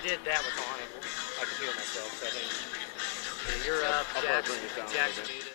I did that with on. I could hear myself. So I think you're up. Jack's muted.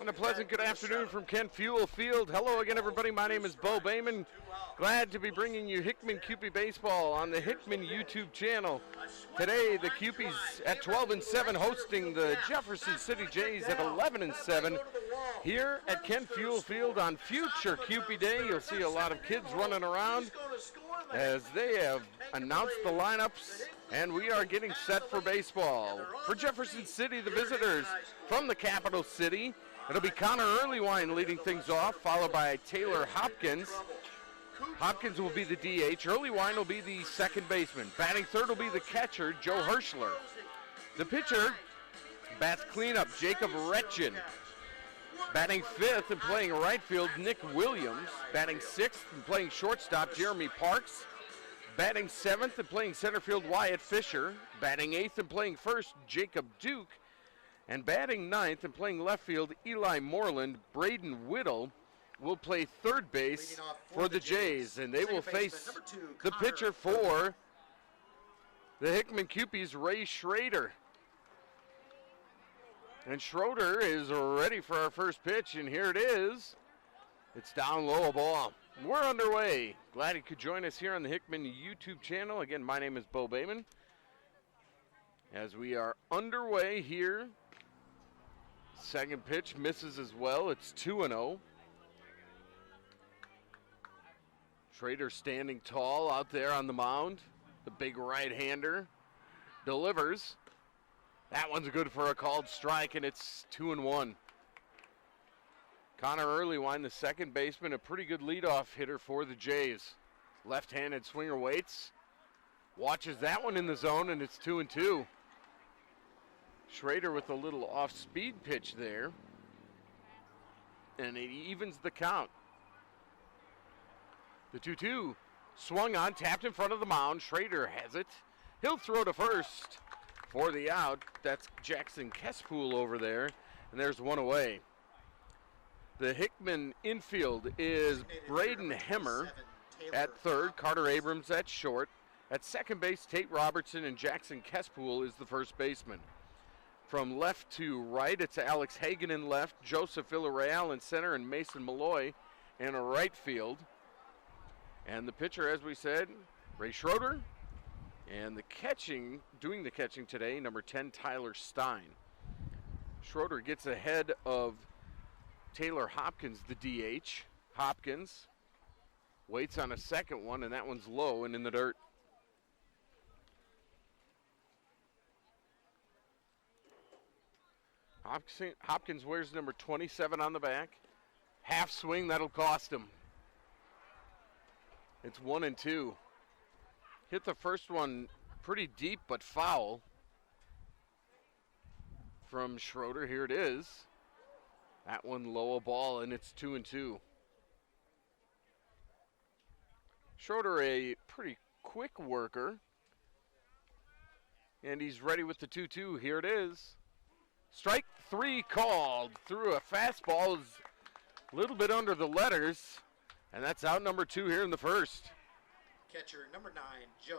And a pleasant good afternoon from Kent Fuel Field. Hello again, everybody. My name is Bo Bayman. Glad to be bringing you Hickman Cupid Baseball on the Hickman YouTube channel. Today, the Cupies at 12-7 hosting the Jefferson City Jays at 11-7. Here at Kent Fuel Field on future Cupid Day, you'll see a lot of kids running around as they have announced the lineups, and we are getting set for baseball. For Jefferson City, the visitors from the capital city, it'll be Connor Earlywine leading things off, followed by Taylor Hopkins. Hopkins will be the DH. Earlywine will be the second baseman. Batting third will be the catcher, Joe Herschler. The pitcher bats cleanup, Jacob Retchin. Batting fifth and playing right field, Nick Williams. Batting sixth and playing shortstop, Jeremy Parks. Batting seventh and playing center field, Wyatt Fisher. Batting eighth and playing first, Jacob Duke. And batting ninth and playing left field, Eli Moreland. Braden Whittle will play third base for the Jays, and they will face the pitcher for the Hickman Cupies, Ray Schroeder. And Schroeder is ready for our first pitch, and here it is. It's down low, a ball. We're underway. Glad you could join us here on the Hickman YouTube channel. Again, my name is Bo Bayman. As we are underway here, second pitch misses as well. It's 2-0. Schroeder standing tall out there on the mound. The big right-hander delivers. That one's good for a called strike, and it's 2-1. Connor Earlywine, the second baseman, a pretty good leadoff hitter for the Jays. Left-handed swinger waits. Watches that one in the zone, and it's 2-2. Schroeder with a little off-speed pitch there. And it evens the count. The 2-2 swung on, tapped in front of the mound. Schroeder has it. He'll throw to first for the out. That's Jackson Kespool over there, and there's one away. The Hickman infield is Braden Hemmer at third, Carter Abrams at short. At second base, Tate Robertson and Jackson Kespool is the first baseman. From left to right, it's Alex Hagan in left, Joseph Villarreal in center, and Mason Malloy in a right field. And the pitcher, as we said, Ray Schroeder. And the catching, doing the catching today, number 10, Tyler Stein. Schroeder gets ahead of Taylor Hopkins, the DH. Hopkins waits on a second one, and that one's low and in the dirt. Hopkins wears number 27 on the back. Half swing, that'll cost him. It's 1-2. Hit the first one pretty deep but foul from Schroeder. Here it is. That one low, a ball, and it's 2-2. Schroeder, a pretty quick worker. And he's ready with the 2-2. Here it is. Strike three called. Through a fastball, is a little bit under the letters. And that's out number 2 here in the first. Catcher number 9, Joe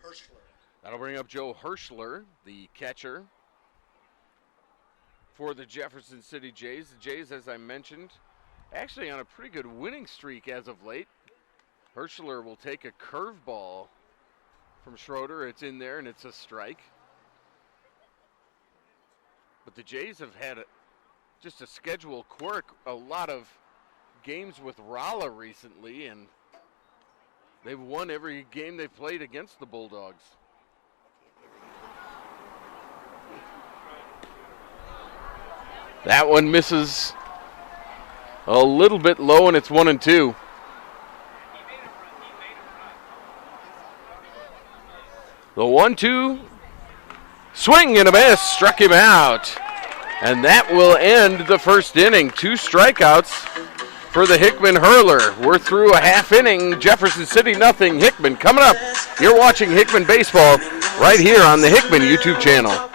Herschler. That'll bring up Joe Herschler, the catcher for the Jefferson City Jays. The Jays, as I mentioned, actually on a pretty good winning streak as of late. Herschler will take a curveball from Schroeder. It's in there, and it's a strike. But the Jays have had just a schedule quirk, a lot of games with Rolla recently, and they've won every game they've played against the Bulldogs. That one misses a little bit low, and it's 1-2. The 1-2 swing and a miss, struck him out. And that will end the first inning. 2 strikeouts for the Hickman hurler. We're through a half inning. Jefferson City nothing. Hickman coming up. You're watching Hickman Baseball right here on the Hickman YouTube channel.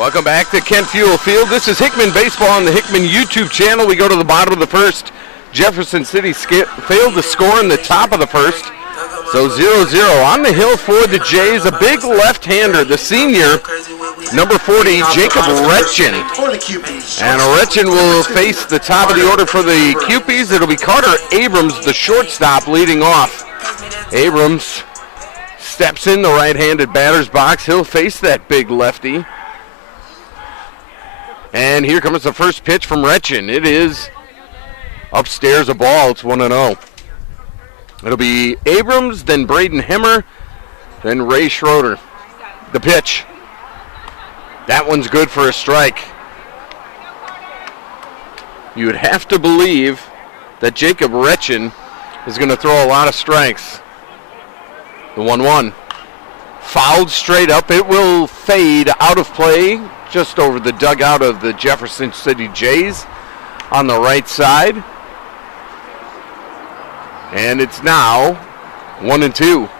Welcome back to Kent Fuel Field. This is Hickman Baseball on the Hickman YouTube channel. We go to the bottom of the first. Jefferson City failed to score in the top of the first. So 0-0 on the hill for the Jays. A big left-hander, the senior, number 40, Jacob Retchen. And Retchen will face the top of the order for the Cupies. It'll be Carter Abrams, the shortstop, leading off. Abrams steps in the right-handed batter's box. He'll face that big lefty. And here comes the first pitch from Retchen. It is upstairs a ball. It's 1-0. It'll be Abrams, then Braden Hemmer, then Ray Schroeder. The pitch. That one's good for a strike. You would have to believe that Jacob Retchen is going to throw a lot of strikes. The 1-1. Fouled straight up. It will fade out of play just over the dugout of the Jefferson City Jays on the right side. And it's now 1-2.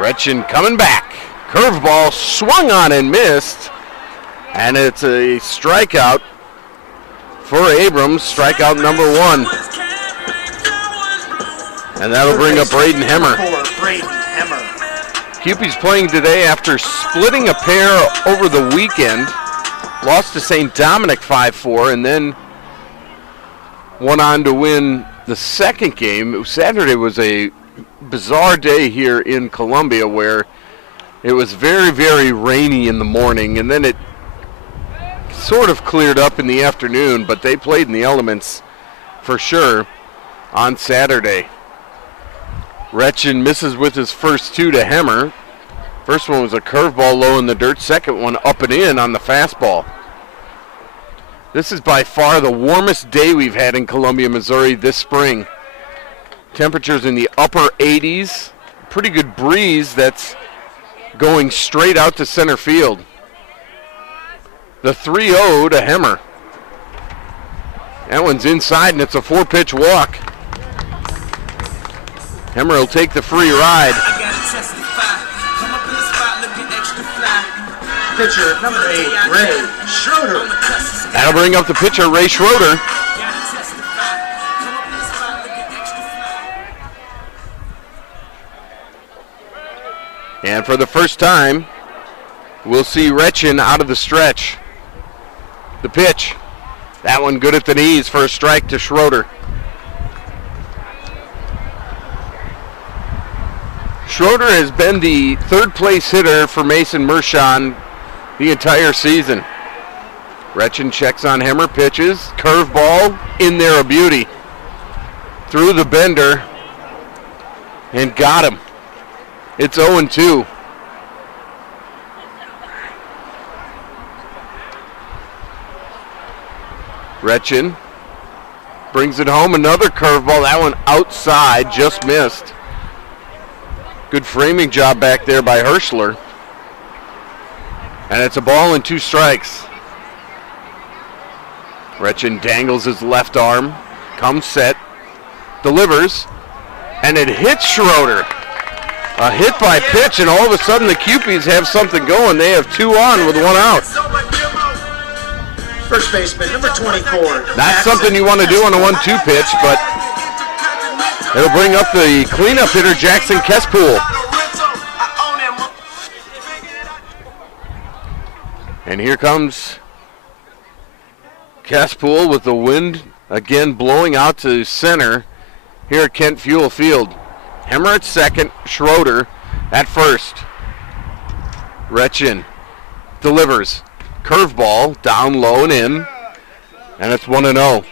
Retchen coming back. Curveball swung on and missed. And it's a strikeout for Abrams. Strikeout number 1. And that'll bring up Braden Hemmer. Cupies playing today after splitting a pair over the weekend. Lost to St. Dominic 5-4 and then went on to win the second game. Saturday was a bizarre day here in Columbia where it was very, very rainy in the morning and then it sort of cleared up in the afternoon, but they played in the elements for sure on Saturday. Retchen misses with his first two to Hemmer. First one was a curveball low in the dirt. Second one up and in on the fastball. This is by far the warmest day we've had in Columbia, Missouri this spring. Temperatures in the upper 80s. Pretty good breeze that's going straight out to center field. The 3-0 to Hemmer. That one's inside and it's a 4-pitch walk. Hemmer will take the free ride. Pitcher number 8, Ray Schroeder. That'll bring up the pitcher, Ray Schroeder. And for the first time, we'll see Retchen out of the stretch. The pitch. That one good at the knees for a strike to Schroeder. Schroeder has been the third place hitter for Mason Mershon the entire season. Retchen checks on Hemmer, pitches, curveball, in there a beauty. Through the bender and got him. It's 0-2. Retchen brings it home, another curveball, that one outside, just missed. Good framing job back there by Herschler. And it's a ball and 2 strikes. Retchen dangles his left arm, comes set, delivers, and it hits Schroeder. A hit by pitch, and all of a sudden the Cupies have something going. They have 2 on with 1 out. First baseman, number 24. Not something you want to do on a 1-2 pitch, but it'll bring up the cleanup hitter, Jackson Kespool. And here comes Kespool with the wind again blowing out to center here at Kent Fuel Field. Hemmer at second, Schroeder at first. Retchen delivers. Curveball down low and in, and it's 1-0.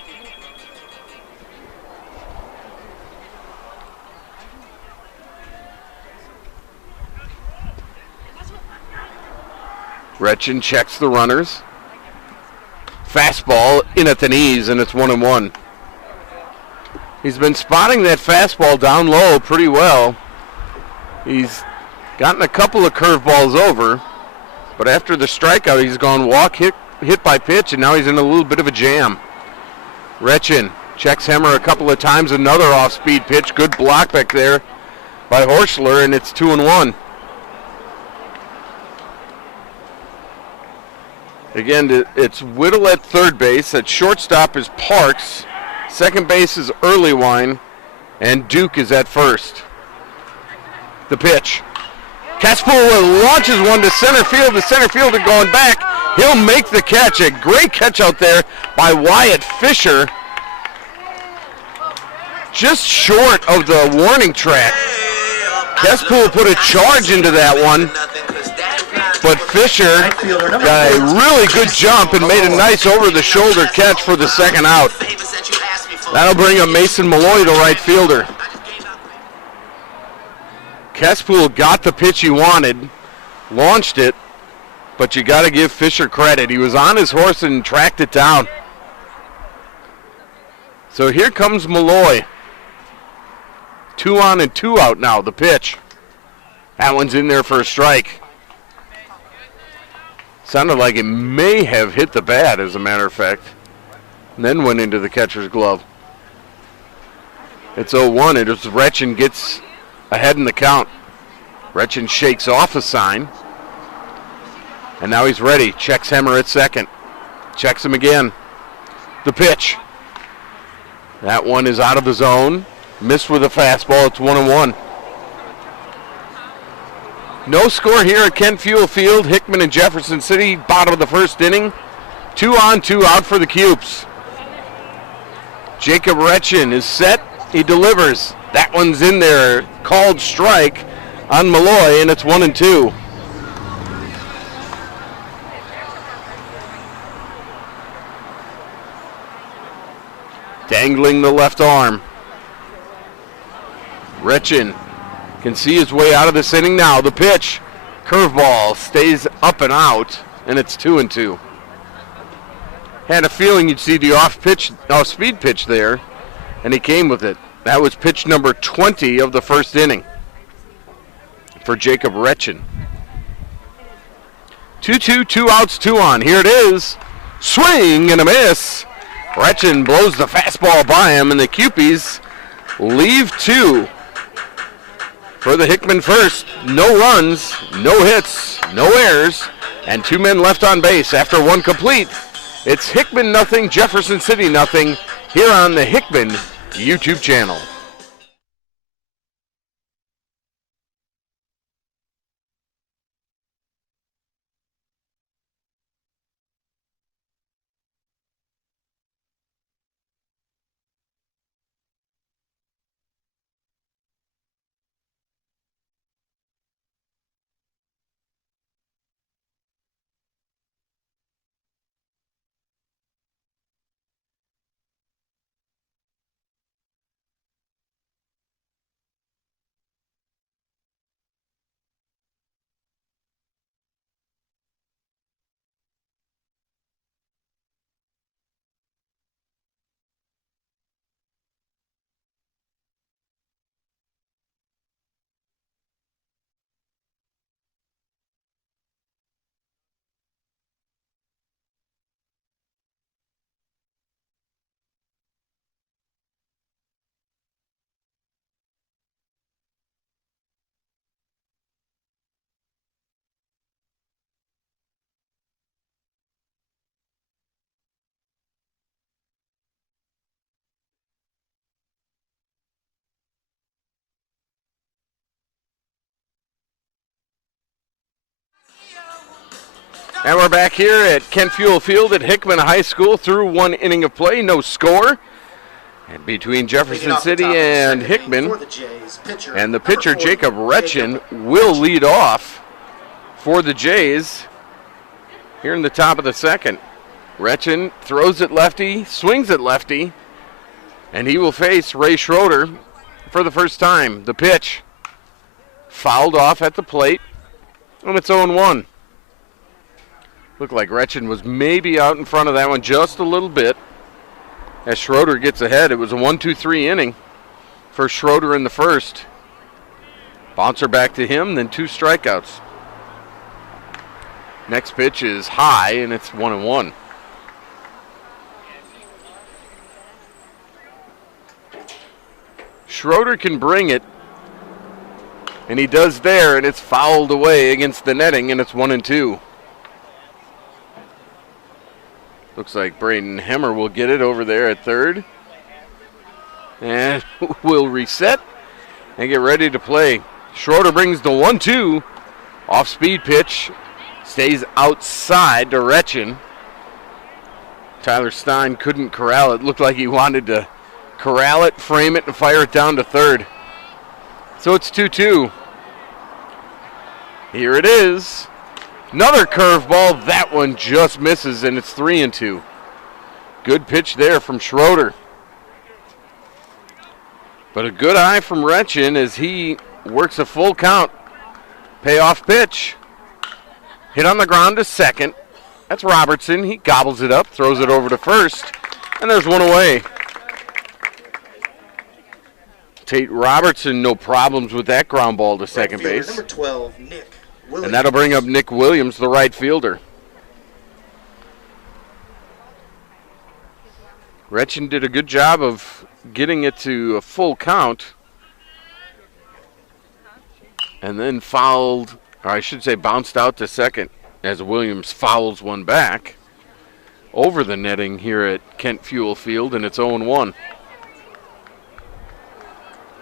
Retchen checks the runners. Fastball in at the knees, and it's 1-1. He's been spotting that fastball down low pretty well. He's gotten a couple of curveballs over, but after the strikeout, he's gone walk, hit by pitch, and now he's in a little bit of a jam. Retchen checks Hemmer a couple of times, another off-speed pitch. Good block back there by Herschler, and it's 2-1. Again, it's Whittle at third base. At shortstop is Parks. Second base is Earlywine. And Duke is at first. The pitch. Caspool launches one to center field. The center fielder going back. He'll make the catch. A great catch out there by Wyatt Fisher. Just short of the warning track. Caspool put a charge into that one. But Fisher got a really good jump and made a nice over-the-shoulder catch for the second out. That'll bring up Mason Malloy, the right fielder. Caspool got the pitch he wanted, launched it, but you got to give Fisher credit. He was on his horse and tracked it down. So here comes Malloy. 2 on and 2 out now, the pitch. That one's in there for a strike. Sounded like it may have hit the bat, as a matter of fact, and then went into the catcher's glove. It's 0-1. It is Retchen gets ahead in the count. Retchen shakes off a sign. And now he's ready. Checks Hemmer at second. Checks him again. The pitch. That one is out of the zone. Missed with a fastball. It's 1-1. No score here at Kent Fuel Field. Hickman and Jefferson City, bottom of the first inning. 2 on, 2 out for the Cupes. Jacob Retchen is set. He delivers. That one's in there. Called strike on Malloy, and it's 1-2. Dangling the left arm. Retchen can see his way out of this inning now. The pitch. Curveball stays up and out, and it's 2-2. Had a feeling you'd see the off-speed pitch there, and he came with it. That was pitch number 20 of the first inning for Jacob Retchen. 2-2, 2 outs, 2 on. Here it is. Swing and a miss. Retchen blows the fastball by him, and the Cupies leave 2 for the Hickman first. No runs, no hits, no errors, and 2 men left on base after 1 complete. It's Hickman nothing, Jefferson City nothing, here on the Hickman YouTube channel. And we're back here at Kent Fuel Field at Hickman High School through 1 inning of play, no score. And between Jefferson City and Hickman, and the pitcher Jacob Retchen will lead off for the Jays here in the top of the second. Retchen throws it lefty, swings it lefty, and he will face Ray Schroeder for the first time. The pitch fouled off at the plate, and it's 0-1. Looked like Retchen was maybe out in front of that one just a little bit. As Schroeder gets ahead, it was a 1-2-3 inning for Schroeder in the first. Bouncer back to him, then 2 strikeouts. Next pitch is high, and it's 1-1. Schroeder can bring it, and he does there, and it's fouled away against the netting, and it's 1-2. Looks like Braden Hemmer will get it over there at third. And we'll reset and get ready to play. Schroeder brings the 1-2. Off-speed pitch. Stays outside to Retchen. Tyler Stein couldn't corral it. Looked like he wanted to corral it, frame it, and fire it down to third. So it's 2-2. Here it is. Another curveball. That one just misses, and it's 3-2. Good pitch there from Schroeder. But a good eye from Retchen as he works a full count. Payoff pitch. Hit on the ground to second. That's Robertson. He gobbles it up, throws it over to first, and there's one away. Tate Robertson, no problems with that ground ball to second base. Number 12, Nick Williams. And that'll bring up Nick Williams, the right fielder. Retchen did a good job of getting it to a full count. And then fouled, or I should say bounced out to second as Williams fouls one back over the netting here at Kent Fuel Field, and it's 0-1.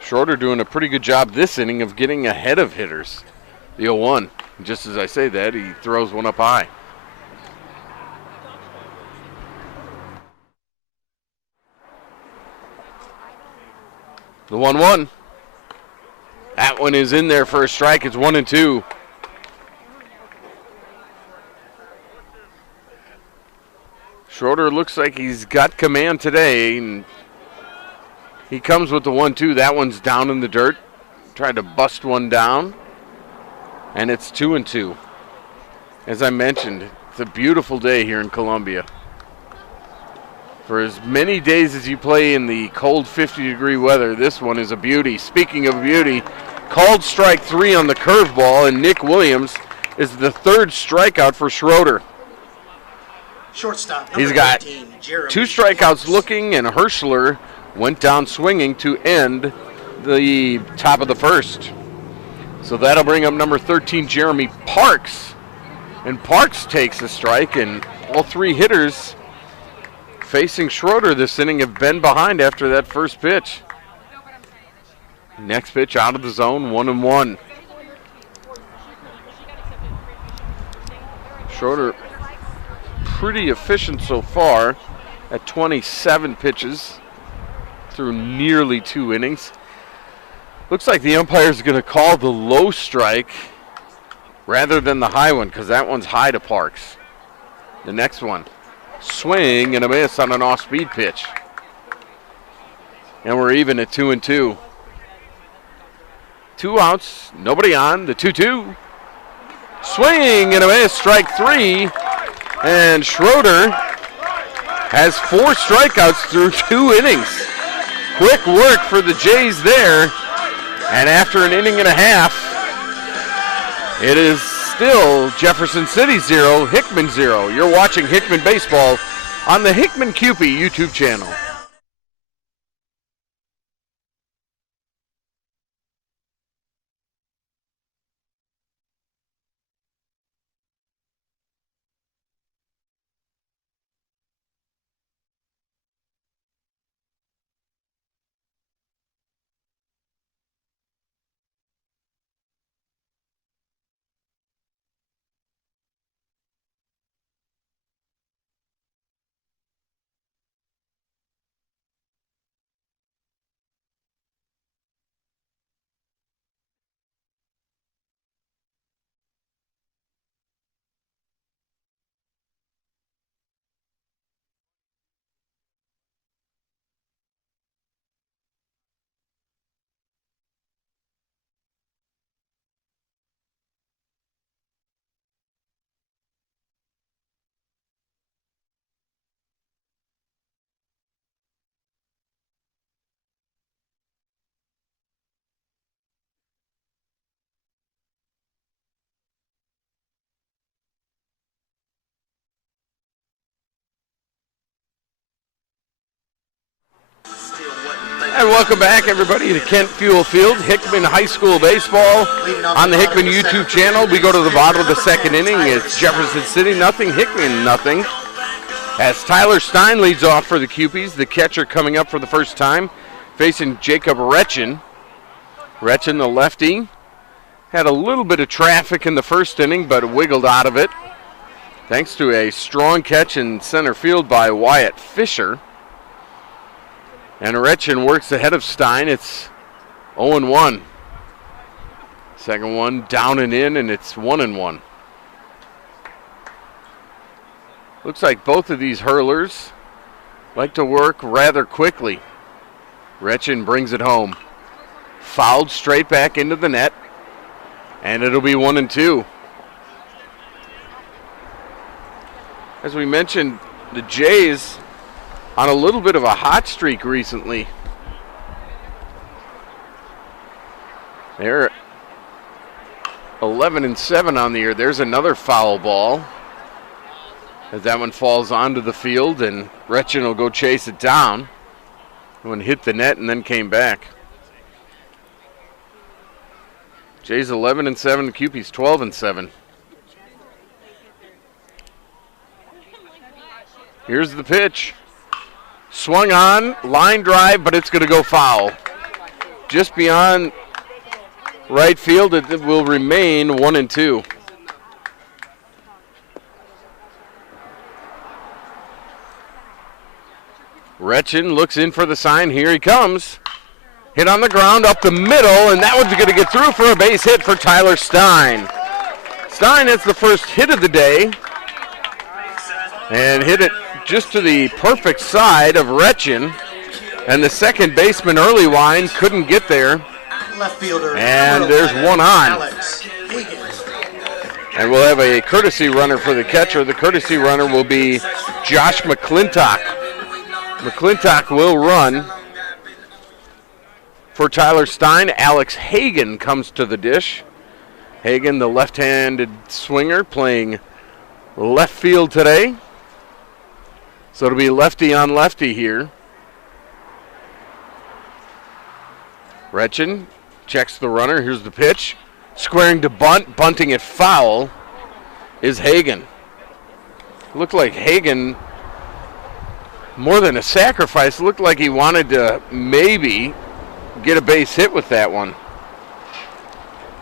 Schroeder doing a pretty good job this inning of getting ahead of hitters. The 0-1. Just as I say that, he throws one up high. The 1-1. That one is in there for a strike. It's 1-2. Schroeder looks like he's got command today, and he comes with the 1-2. That one's down in the dirt. Tried to bust one down, and it's 2-2. As I mentioned, it's a beautiful day here in Columbia. For as many days as you play in the cold 50-degree weather, this one is a beauty. Speaking of beauty, called strike 3 on the curveball, and Nick Williams is the third strikeout for Schroeder. Shortstop, He's got 13, Jeremy 2 strikeouts looking, and Herschler went down swinging to end the top of the first. So that'll bring up number 13, Jeremy Parks. And Parks takes a strike, and all 3 hitters facing Schroeder this inning have been behind after that first pitch. Next pitch out of the zone, 1-1. Schroeder pretty efficient so far at 27 pitches through nearly 2 innings. Looks like the umpire's going to call the low strike rather than the high one, because that one's high to Parks. The next one, swing and a miss on an off-speed pitch. And we're even at 2-2. 2 outs, nobody on, the 2-2. Swing and a miss, strike 3. And Schroeder has 4 strikeouts through 2 innings. Quick work for the Jays there. And after an inning and a half, it is still Jefferson City 0, Hickman 0. You're watching Hickman Baseball on the Hickman Cupie YouTube channel. And welcome back, everybody, to Kent Fuel Field, Hickman High School Baseball on the Hickman YouTube channel. We go to the bottom of the second inning. It's Jefferson City nothing, Hickman nothing. As Tyler Stein leads off for the Cupies, the catcher coming up for the first time, facing Jacob Retchen. Retchen, the lefty, had a little bit of traffic in the first inning, but wiggled out of it, thanks to a strong catch in center field by Wyatt Fisher. And Retchen works ahead of Stein. It's 0-1. Second one down and in, and it's 1-1. Looks like both of these hurlers like to work rather quickly. Retchen brings it home. Fouled straight back into the net, and it'll be 1-2. As we mentioned, the Jays on a little bit of a hot streak recently. They're 11-7 on the year. There's another foul ball. As that one falls onto the field, and Retchen will go chase it down. One hit the net and then came back. Jays 11-7, Cupies 12-7. Here's the pitch. Swung on, line drive, but it's going to go foul. Just beyond right field, it will remain 1-2. Retchen looks in for the sign. Here he comes. Hit on the ground up the middle, and that one's going to get through for a base hit for Tyler Stein. Stein has the first hit of the day and hit it just to the perfect side of Retchen. And the second baseman, Earlywine, couldn't get there. Left fielder. And there's one on. Alex Hagan. And we'll have a courtesy runner for the catcher. The courtesy runner will be Josh McClintock. McClintock will run for Tyler Stein. Alex Hagan comes to the dish. Hagan, the left-handed swinger, playing left field today. So it'll be lefty on lefty here. Retchen checks the runner. Here's the pitch. Squaring to bunt, bunting it foul is Hagan. Looked like Hagan, more than a sacrifice, looked like he wanted to maybe get a base hit with that one.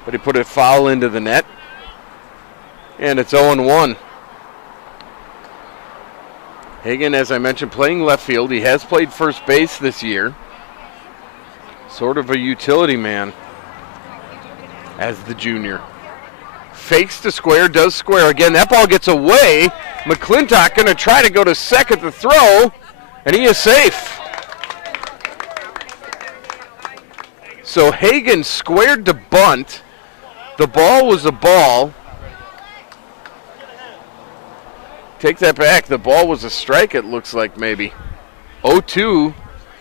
But he put it foul into the net. And it's 0-1. Hagan, as I mentioned, playing left field. He has played first base this year. Sort of a utility man as the junior. Fakes to square, does square again. That ball gets away. McClintock going to try to go to second to throw, and he is safe. So Hagan squared to bunt. The ball was a ball. Take that back. The ball was a strike, it looks like, maybe. 0-2.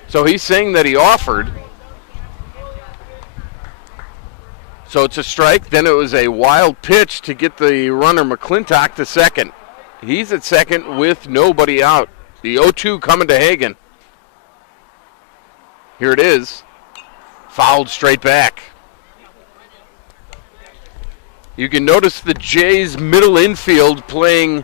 So he's saying that he offered. So it's a strike. Then it was a wild pitch to get the runner McClintock to second. He's at second with nobody out. The 0-2 coming to Hagan. Here it is. Fouled straight back. You can notice the Jays middle infield playing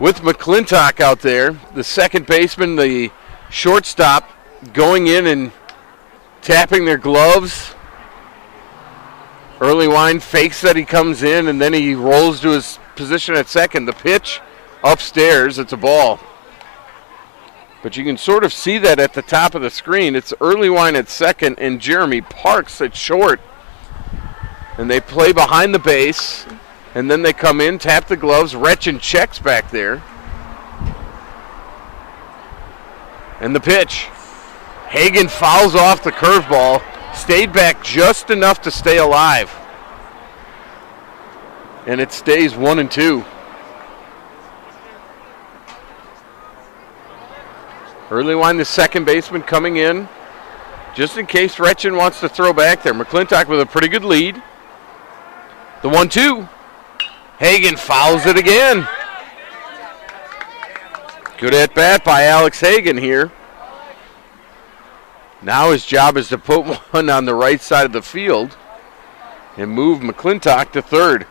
with McClintock out there. The second baseman, the shortstop, going in and tapping their gloves. Earlywine fakes that he comes in, and then he rolls to his position at second. The pitch upstairs, it's a ball. But you can sort of see that at the top of the screen. It's Earlywine at second and Jeremy Parks at short. And they play behind the base, and then they come in, tap the gloves. Retchen checks back there. And the pitch. Hagan fouls off the curveball. Stayed back just enough to stay alive. And it stays 1-2. Earlywine, the second baseman, coming in just in case Retchen wants to throw back there. McClintock with a pretty good lead. The 1-2. Hagan fouls it again. Good at bat by Alex Hagan here. Now his job is to put one on the right side of the field and move McClintock to third.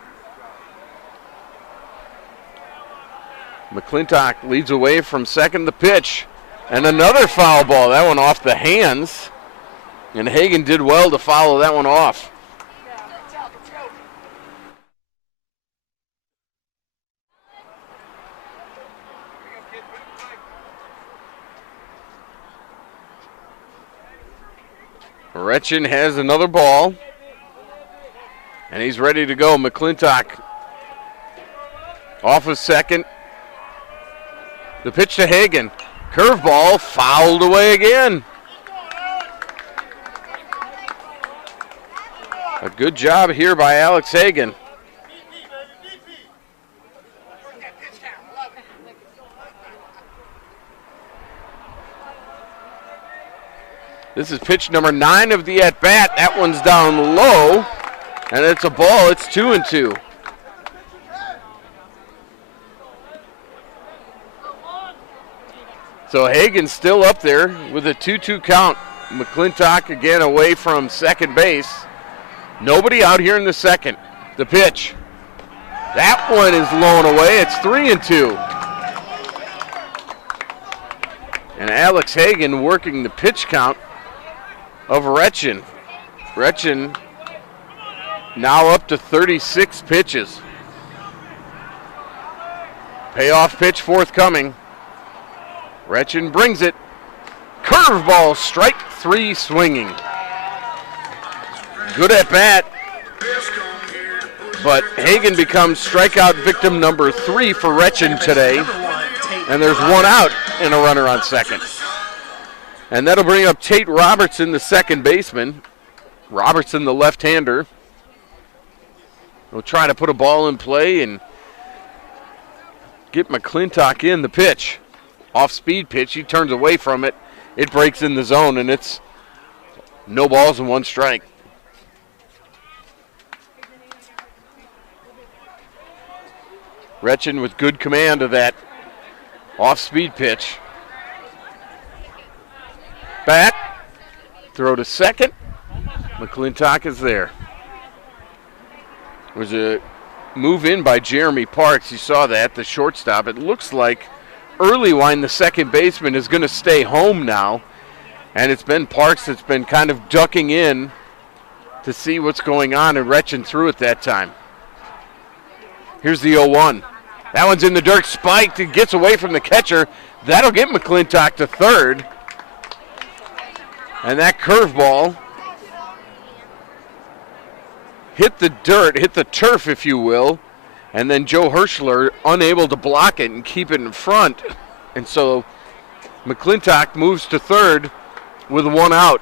McClintock leads away from second. The pitch. And another foul ball. That one off the hands. And Hagan did well to follow that one off. Retchen has another ball. And he's ready to go. McClintock off of second. The pitch to Hagan. Curveball fouled away again. A good job here by Alex Hagan. This is pitch number 9 of the at-bat. That one's down low, and it's a ball. It's 2-2. So Hagan's still up there with a 2-2 count. McClintock again away from second base. Nobody out here in the second. The pitch. That one is low and away. It's 3-2. And Alex Hagan working the pitch count of Retchen. Retchen now up to 36 pitches. Payoff pitch forthcoming. Retchen brings it. Curveball, strike 3 swinging. Good at bat. But Hagan becomes strikeout victim number 3 for Retchen today. And there's one out and a runner on second. And that'll bring up Tate Robertson, the second baseman. Robertson, the left-hander. Will try to put a ball in play and get McClintock in. The pitch. Off-speed pitch. He turns away from it. It breaks in the zone, and it's no balls and 1 strike. Retchen with good command of that off-speed pitch. Bat. Throw to second. McClintock is there. There was a move in by Jeremy Parks. You saw that, the shortstop. It looks like Earlywine, the second baseman, is going to stay home now. And it's been Parks that's been kind of ducking in to see what's going on, and Retchen threw it that time. Here's the 0-1. That one's in the dirt, spiked, and gets away from the catcher. That'll get McClintock to third. And that curveball hit the dirt, hit the turf, if you will. And then Joe Herschler unable to block it and keep it in front. And so McClintock moves to third with 1 out.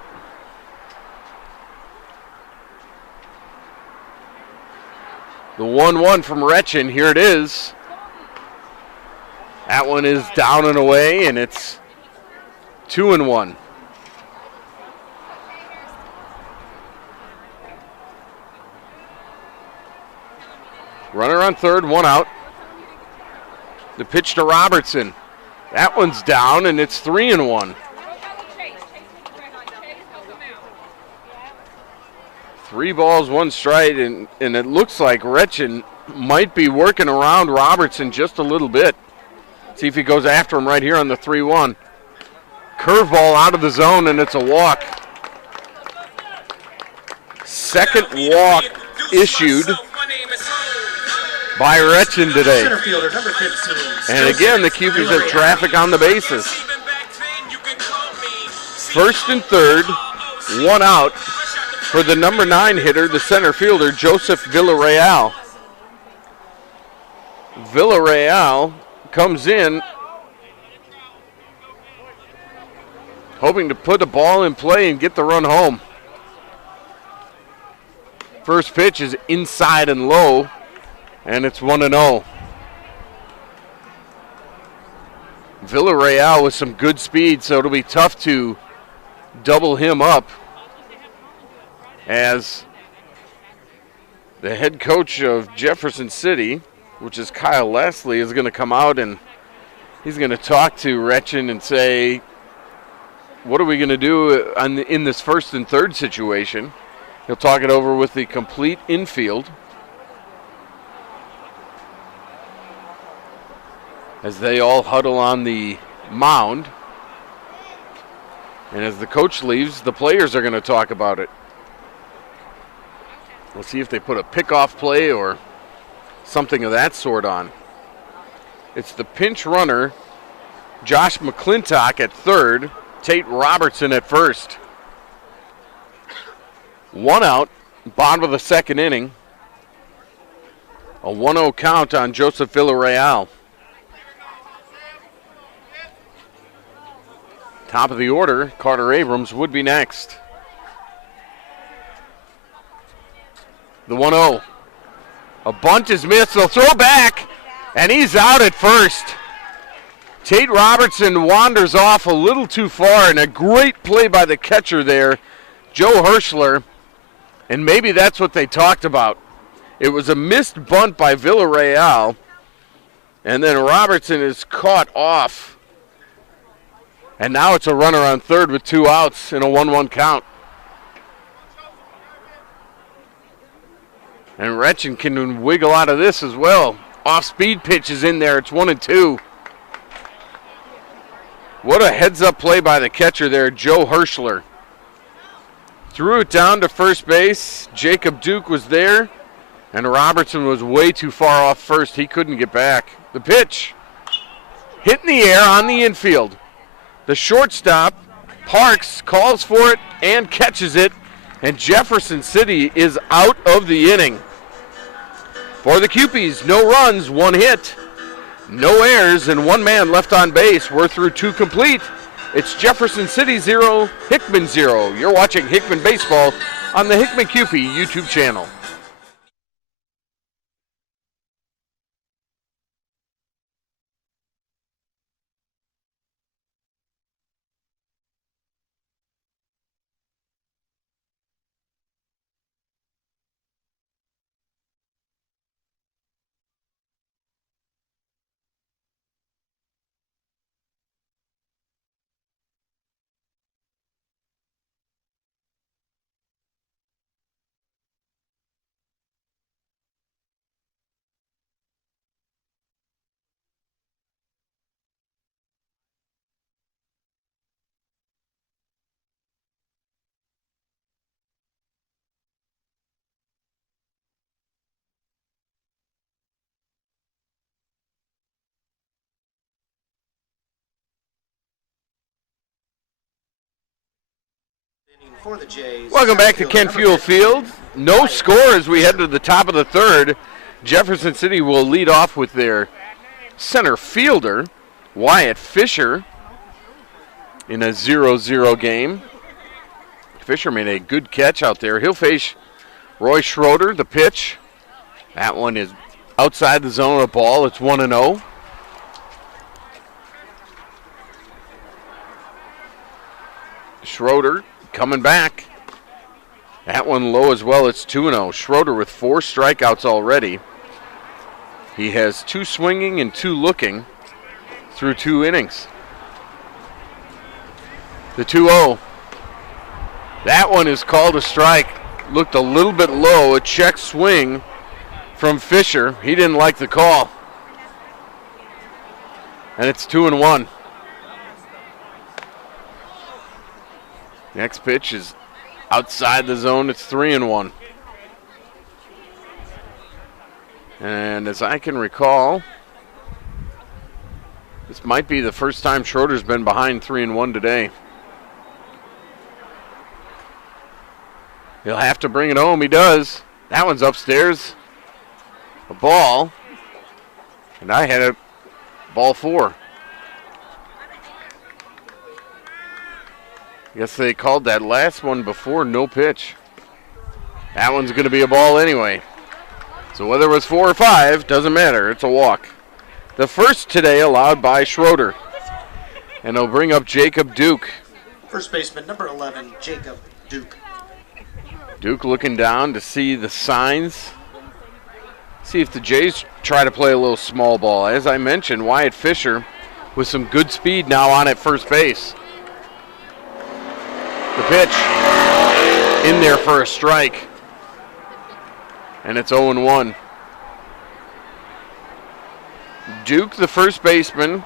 The 1-1 from Retchen, here it is. That one is down and away, and it's 2-1. Runner on third, 1 out. The pitch to Robertson. That one's down, and it's 3-1. 3 balls, 1 strike, and it looks like Retchen might be working around Robertson just a little bit. See if he goes after him right here on the 3-1. Curveball out of the zone, and it's a walk. Second walk issued by Retchen today. And again, the QBs have traffic on the bases. First and third, 1 out for the number 9 hitter, the center fielder, Joseph Villarreal. Villarreal comes in hoping to put the ball in play and get the run home. First pitch is inside and low, and it's 1-0. Villarreal with some good speed, so it'll be tough to double him up, as the head coach of Jefferson City, which is Kyle Leslie, is going to come out and he's going to talk to Retchen and say, what are we going to do in this first and third situation? He'll talk it over with the complete infield. as they all huddle on the mound. And as the coach leaves, the players are going to talk about it. We'll see if they put a pickoff play or something of that sort on. It's the pinch runner, Josh McClintock at third, Tate Robertson at first. 1 out, bottom of the second inning. A 1-0 count on Joseph Villarreal. Top of the order, Carter Abrams would be next. The 1-0. A bunt is missed. They'll throw back, and he's out at first. Tate Robertson wanders off a little too far, and a great play by the catcher there, Joe Herschler. And maybe that's what they talked about. It was a missed bunt by Villarreal, and then Robertson is caught off. And now it's a runner on third with 2 outs in a 1-1 count. And Retchen can wiggle out of this as well. Off-speed pitch is in there. It's 1-2. What a heads-up play by the catcher there, Joe Herschler. Threw it down to first base. Jacob Duke was there, and Robertson was way too far off first. He couldn't get back. The pitch hit in the air on the infield. The shortstop, Parks, calls for it and catches it, and Jefferson City is out of the inning. For the Cupies, no runs, 1 hit, no errors, and 1 man left on base. We're through 2 complete. It's Jefferson City 0, Hickman 0. You're watching Hickman Baseball on the Hickman Cupie YouTube channel. For the Jays. Welcome back to Kent Fuel Field. No score as we head to the top of the third. Jefferson City will lead off with their center fielder, Wyatt Fisher, in a 0-0 game. Fisher made a good catch out there. He'll face Roy Schroeder, the pitch. That one is outside the zone of the ball. It's 1-0. Schroeder coming back. That one low as well. It's 2-0. Schroeder with 4 strikeouts already. He has 2 swinging and 2 looking through 2 innings. The 2-0. That one is called a strike. Looked a little bit low. A check swing from Fisher. He didn't like the call. And it's 2-1. Next pitch is outside the zone. It's 3-1. And as I can recall, this might be the first time Schroeder's been behind 3-1 today. He'll have to bring it home. He does. That one's upstairs. A ball. And I had a ball 4. Guess they called that last one before no pitch. That one's going to be a ball anyway. So whether it was 4 or 5, doesn't matter. It's a walk. The first today allowed by Schroeder. And they'll bring up Jacob Duke. First baseman, number 11, Jacob Duke. Duke looking down to see the signs. See if the Jays try to play a little small ball. As I mentioned, Wyatt Fisher with some good speed now on at first base. The pitch in there for a strike. And it's 0-1. Duke, the first baseman,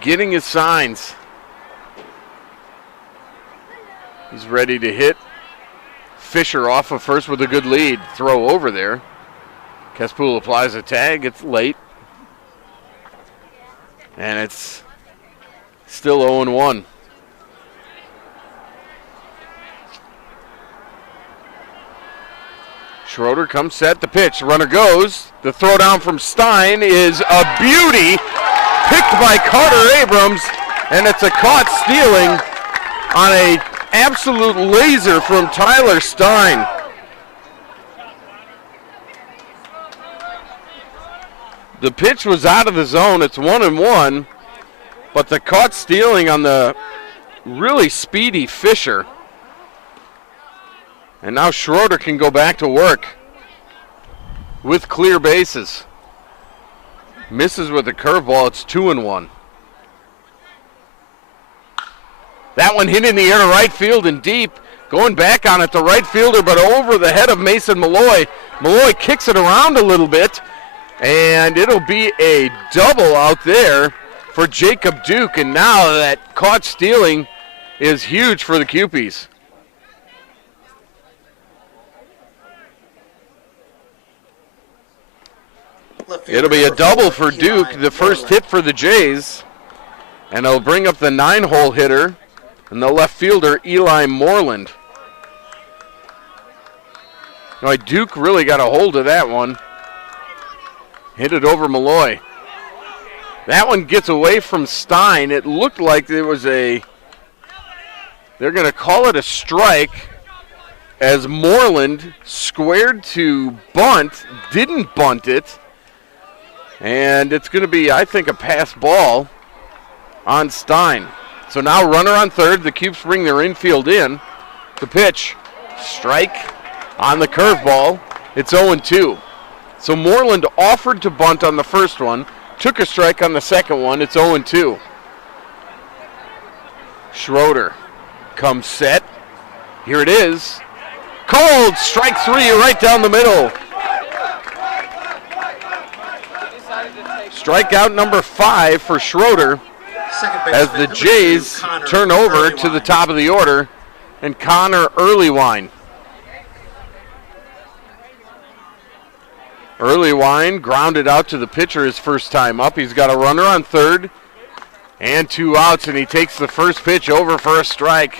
getting his signs. He's ready to hit. Fisher off of first with a good lead. Throw over there. Kespool applies a tag. It's late. And it's still 0-1. Schroeder comes set. The pitch. Runner goes. The throw down from Stein is a beauty. Picked by Carter Abrams. And it's a caught stealing on a absolute laser from Tyler Stein. The pitch was out of the zone. It's 1-1, but the caught stealing on the really speedy Fisher. And now Schroeder can go back to work with clear bases. Misses with a curveball. It's 2-1. That one hit in the air to right field and deep. Going back on it, the right fielder, but over the head of Mason Malloy. Malloy kicks it around a little bit, and it'll be a double out there for Jacob Duke. And now that caught stealing is huge for the Cupies. It'll be a double for Duke, the first hit for the Jays. And it'll bring up the 9-hole hitter and the left fielder, Eli Moreland. Now, Duke really got a hold of that one. Hit it over Malloy. That one gets away from Stein. It looked like there was they're going to call it a strike as Moreland squared to bunt, didn't bunt it. And it's going to be, I think, a pass ball on Stein. So now runner on third. The Cubes bring their infield in. The pitch, strike on the curveball. It's 0-2. So Moreland offered to bunt on the first one, took a strike on the second one. It's 0-2. Schroeder comes set. Here it is. Called strike three right down the middle. Strikeout number 5 for Schroeder as the Jays turn over to the top of the order, and Connor Earlywine. Earlywine grounded out to the pitcher his first time up. He's got a runner on third and 2 outs, and he takes the first pitch over for a strike.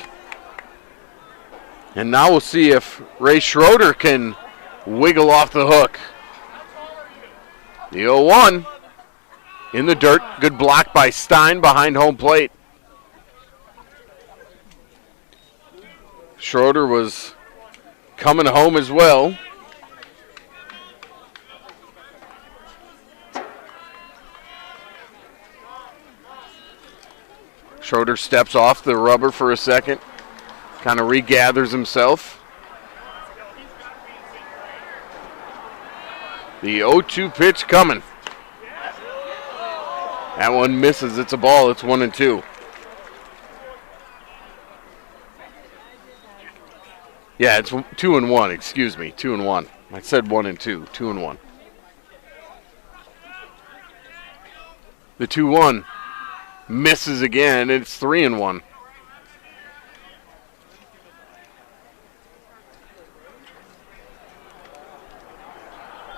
And now we'll see if Ray Schroeder can wiggle off the hook. The 0-1. In the dirt, good block by Stein behind home plate. Schroeder was coming home as well. Schroeder steps off the rubber for a second, kind of regathers himself. The 0-2 pitch coming. That one misses. It's a ball. It's 1-2. Yeah, it's 2-1. Excuse me, 2-1. I said 1-2. 2-1. The 2-1 misses again. It's 3-1.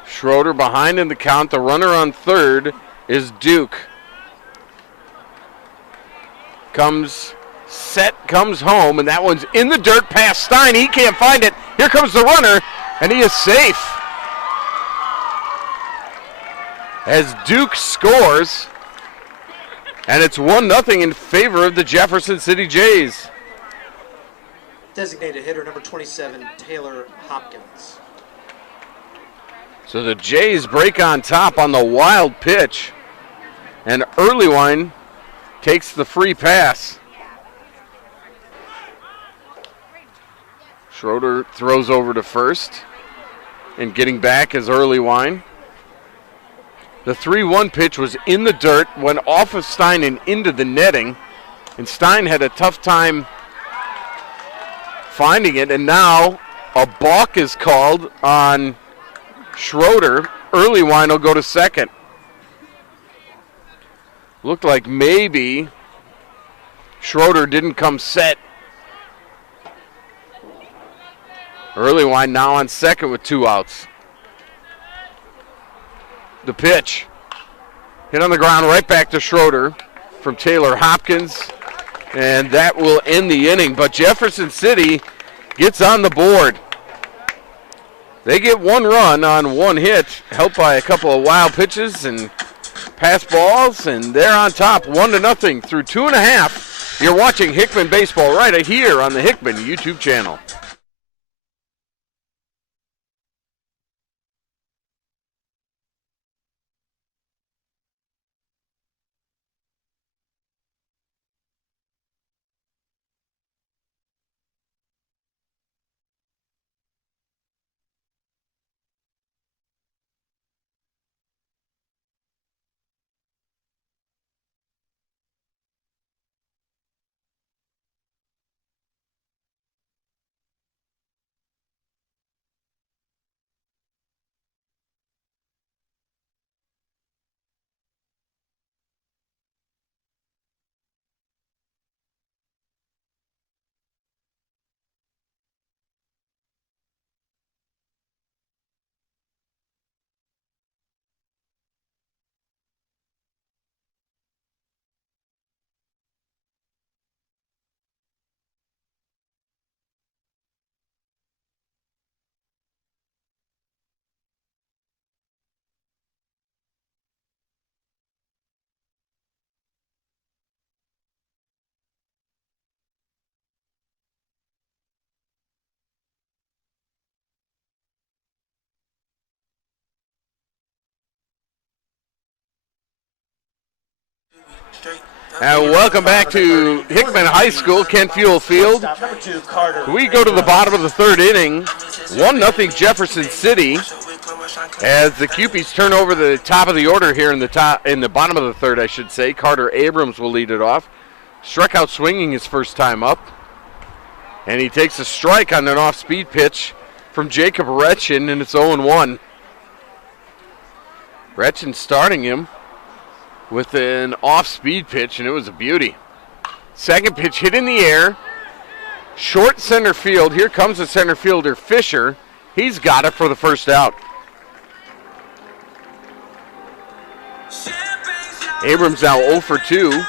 Schroeder behind in the count. The runner on third is Duke. Comes set, comes home, and that one's in the dirt past Stein. He can't find it. Here comes the runner, and he is safe. As Duke scores, and it's 1-0 in favor of the Jefferson City Jays. Designated hitter number 27, Taylor Hopkins. So the Jays break on top on the wild pitch, and Earlywine takes the free pass. Schroeder throws over to first, and getting back is Earlywine. The 3-1 pitch was in the dirt, went off of Stein and into the netting, and Stein had a tough time finding it, and now a balk is called on Schroeder Earlywine will go to second. Looked like maybe Schroeder didn't come set. Earlywine now on second with 2 outs. The pitch. Hit on the ground, right back to Schroeder from Taylor Hopkins. And that will end the inning. But Jefferson City gets on the board. They get 1 run on 1 hit, helped by a couple of wild pitches and pass balls, and they're on top 1-0 through 2.5. You're watching Hickman Baseball right here on the Hickman YouTube channel. And welcome back to Hickman High School, Kent Fuel Field. We go to the bottom of the 3rd inning. 1-0 Jefferson City as the Cupies turn over the top of the order here in the bottom of the 3rd, I should say. Carter Abrams will lead it off. Struck out swinging his first time up. And he takes a strike on an off-speed pitch from Jacob Retchen, and it's 0-1. Retchen starting him with an off-speed pitch, and it was a beauty. Second pitch hit in the air. Short center field. Here comes the center fielder, Fisher. He's got it for the first out. Abrams now 0 for 2,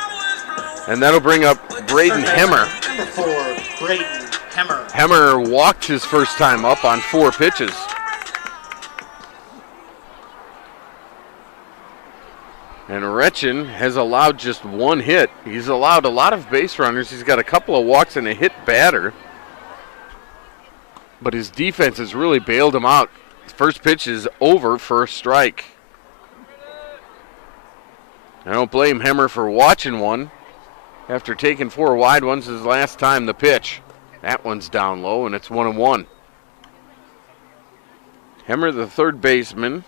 and that'll bring up Braden Hemmer. Number 4, Braden Hemmer. Hemmer walked his first time up on 4 pitches. And Retchen has allowed just 1 hit. He's allowed a lot of base runners. He's got a couple of walks and a hit batter. But his defense has really bailed him out. His first pitch is over for a strike. I don't blame Hemmer for watching one after taking 4 wide ones his last time. The pitch. That one's down low, and it's 1-1. Hemmer, the third baseman,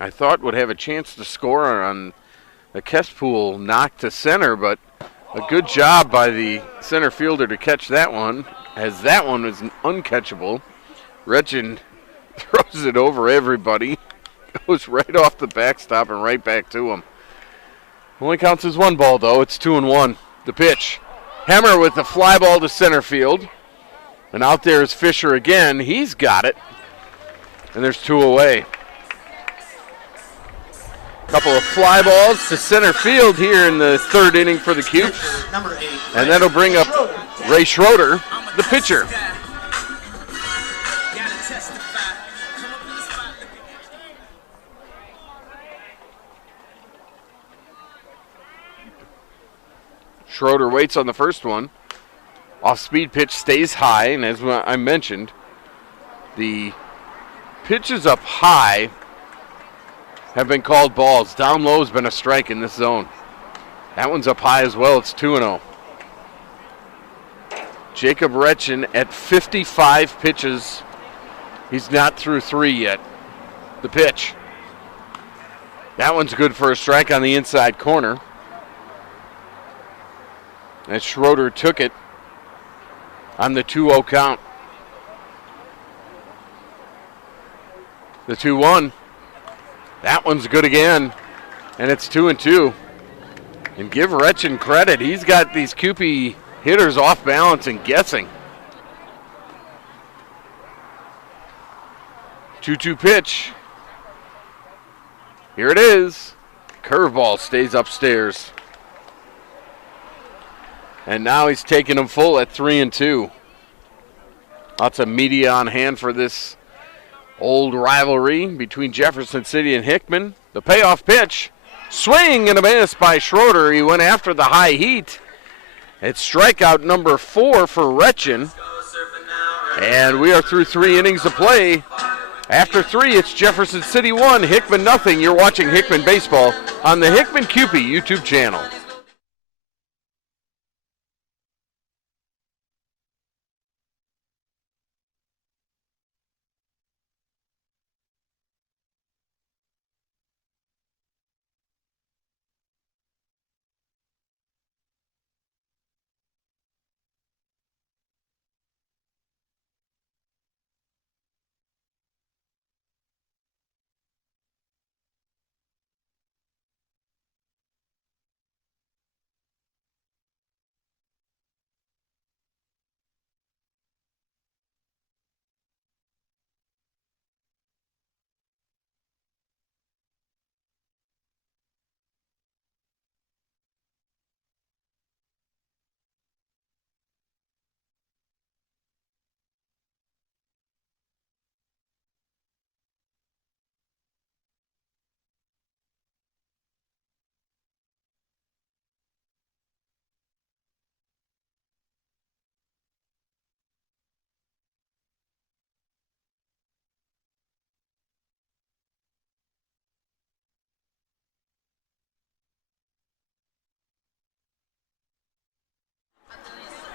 I thought would have a chance to score on a Kespool knock to center, but a good job by the center fielder to catch that one, as that one was uncatchable. Retchen throws it over everybody, goes right off the backstop and right back to him. Only counts as 1 ball, though. It's 2-1. The pitch. Hemmer with the fly ball to center field. And out there is Fisher again. He's got it. And there's 2 away. Couple of fly balls to center field here in the 3rd inning for the Cubes. Number 8. And that'll bring up Ray Schroeder, the pitcher. Schroeder waits on the first one. Off-speed pitch stays high, and as I mentioned, the pitches up high have been called balls. Down low has been a strike in this zone. That one's up high as well. It's 2-0. Jacob Retchen at 55 pitches. He's not through 3 yet. The pitch. That one's good for a strike on the inside corner. And Schroeder took it on the 2-0 count. The 2-1. That one's good again. And it's 2-2. And give Retchen credit. He's got these Kewpie hitters off balance and guessing. 2-2 pitch. Here it is. Curveball stays upstairs. And now he's taking them full at 3-2. Lots of media on hand for this old rivalry between Jefferson City and Hickman. The payoff pitch. Swing and a miss by Schroeder. He went after the high heat. It's strikeout number 4 for Retchen. And we are through 3 innings of play. After 3, it's Jefferson City 1, Hickman nothing. You're watching Hickman Baseball on the Hickman Kewpie YouTube channel.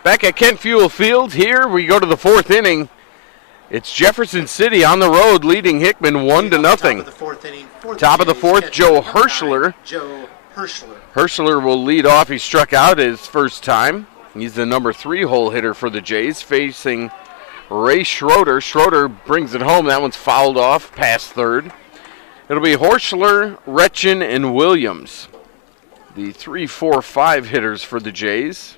Back at Kent Fuel Field, here we go to the 4th inning. It's Jefferson City on the road leading Hickman 1-0. Top of the 4th, Joe Herschler. Herschler will lead off. He struck out his first time. He's the number 3 hole hitter for the Jays, facing Ray Schroeder. Schroeder brings it home. That one's fouled off past third. It'll be Herschler, Retchen, and Williams, the 3, 4, 5 hitters for the Jays.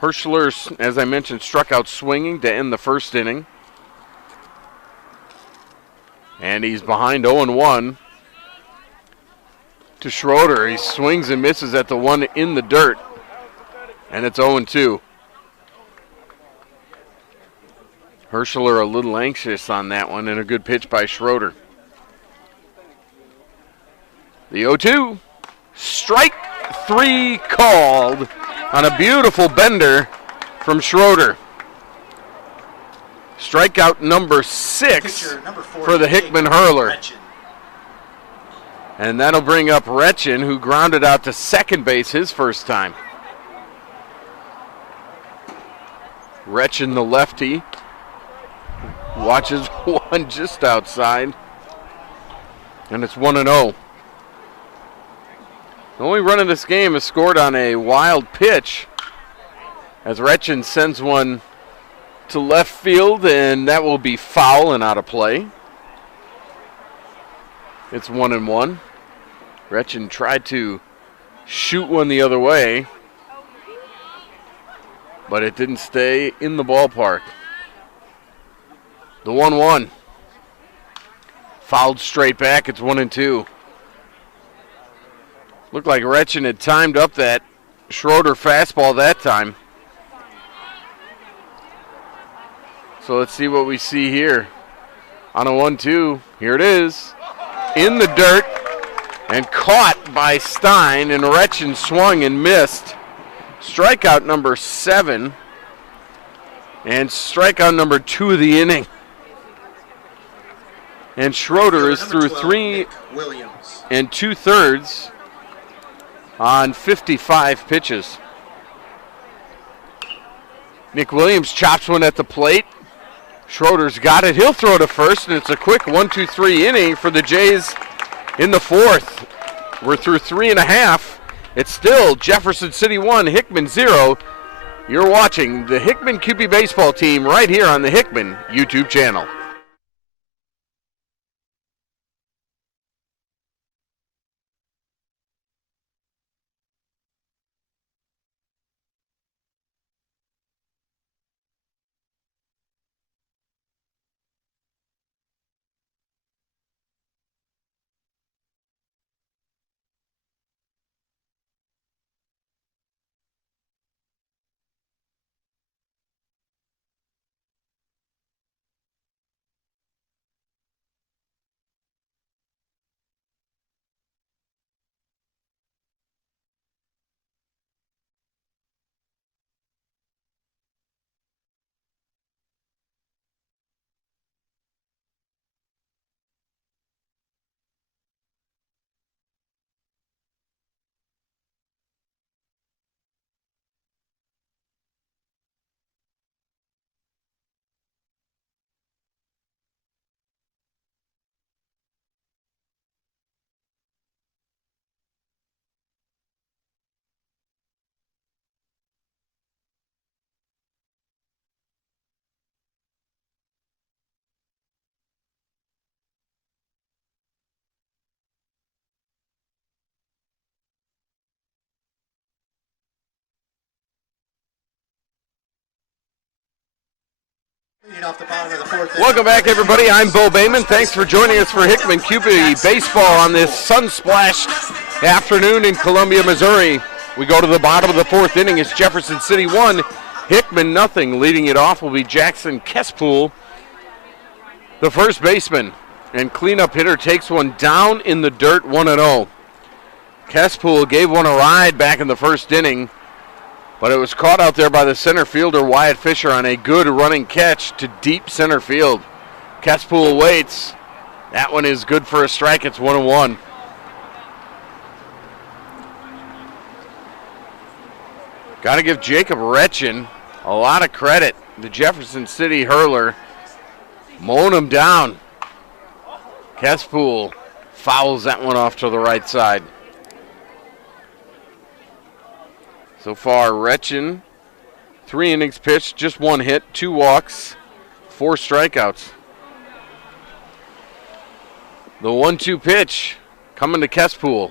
Herschler, as I mentioned, struck out swinging to end the first inning. And he's behind 0-1 to Schroeder. He swings and misses at the one in the dirt. And it's 0-2. Herschler a little anxious on that one, and a good pitch by Schroeder. The 0-2. Strike 3 called on a beautiful bender from Schroeder. Strikeout number 6 for the Hickman hurler. And that'll bring up Retchen, who grounded out to second base his first time. Retchen, the lefty, watches one just outside. And it's 1-0. The only run of this game is scored on a wild pitch as Retchen sends one to left field, and that will be foul and out of play. It's 1-1. Retchen tried to shoot one the other way, but it didn't stay in the ballpark. The 1-1. Fouled straight back. It's 1-2. Looked like Retchen had timed up that Schroeder fastball that time. So let's see what we see here. On a 1-2, here it is. In the dirt and caught by Stein, and Retchen swung and missed. Strikeout number 7 and strikeout number 2 of the inning. And Schroeder is through 3 2/3 on 55 pitches. Nick Williams chops one at the plate. Schroeder's got it. He'll throw to first, and it's a quick 1-2-3 inning for the Jays in the 4th. We're through 3.5. It's still Jefferson City 1, Hickman 0. You're watching the Hickman Kewpie baseball team right here on the Hickman YouTube channel. Off the bottom of the fourth. Welcome back, everybody. I'm Bo Bayman. Thanks for joining us for Hickman QB baseball on this sun-splashed afternoon in Columbia, Missouri. We go to the bottom of the fourth inning. It's Jefferson City 1, Hickman nothing. Leading it off will be Jackson Kespool, the first baseman. And cleanup hitter takes one down in the dirt, 1-0. Kespool gave one a ride back in the first inning, but it was caught out there by the center fielder, Wyatt Fisher, on a good running catch to deep center field. Kespool waits. That one is good for a strike. It's 1-1. Got to give Jacob Retchen a lot of credit. The Jefferson City hurler mowing him down. Kespool fouls that one off to the right side. So far, Retchen, 3 innings pitched, just 1 hit, 2 walks, 4 strikeouts. The 1-2 pitch coming to Kespool.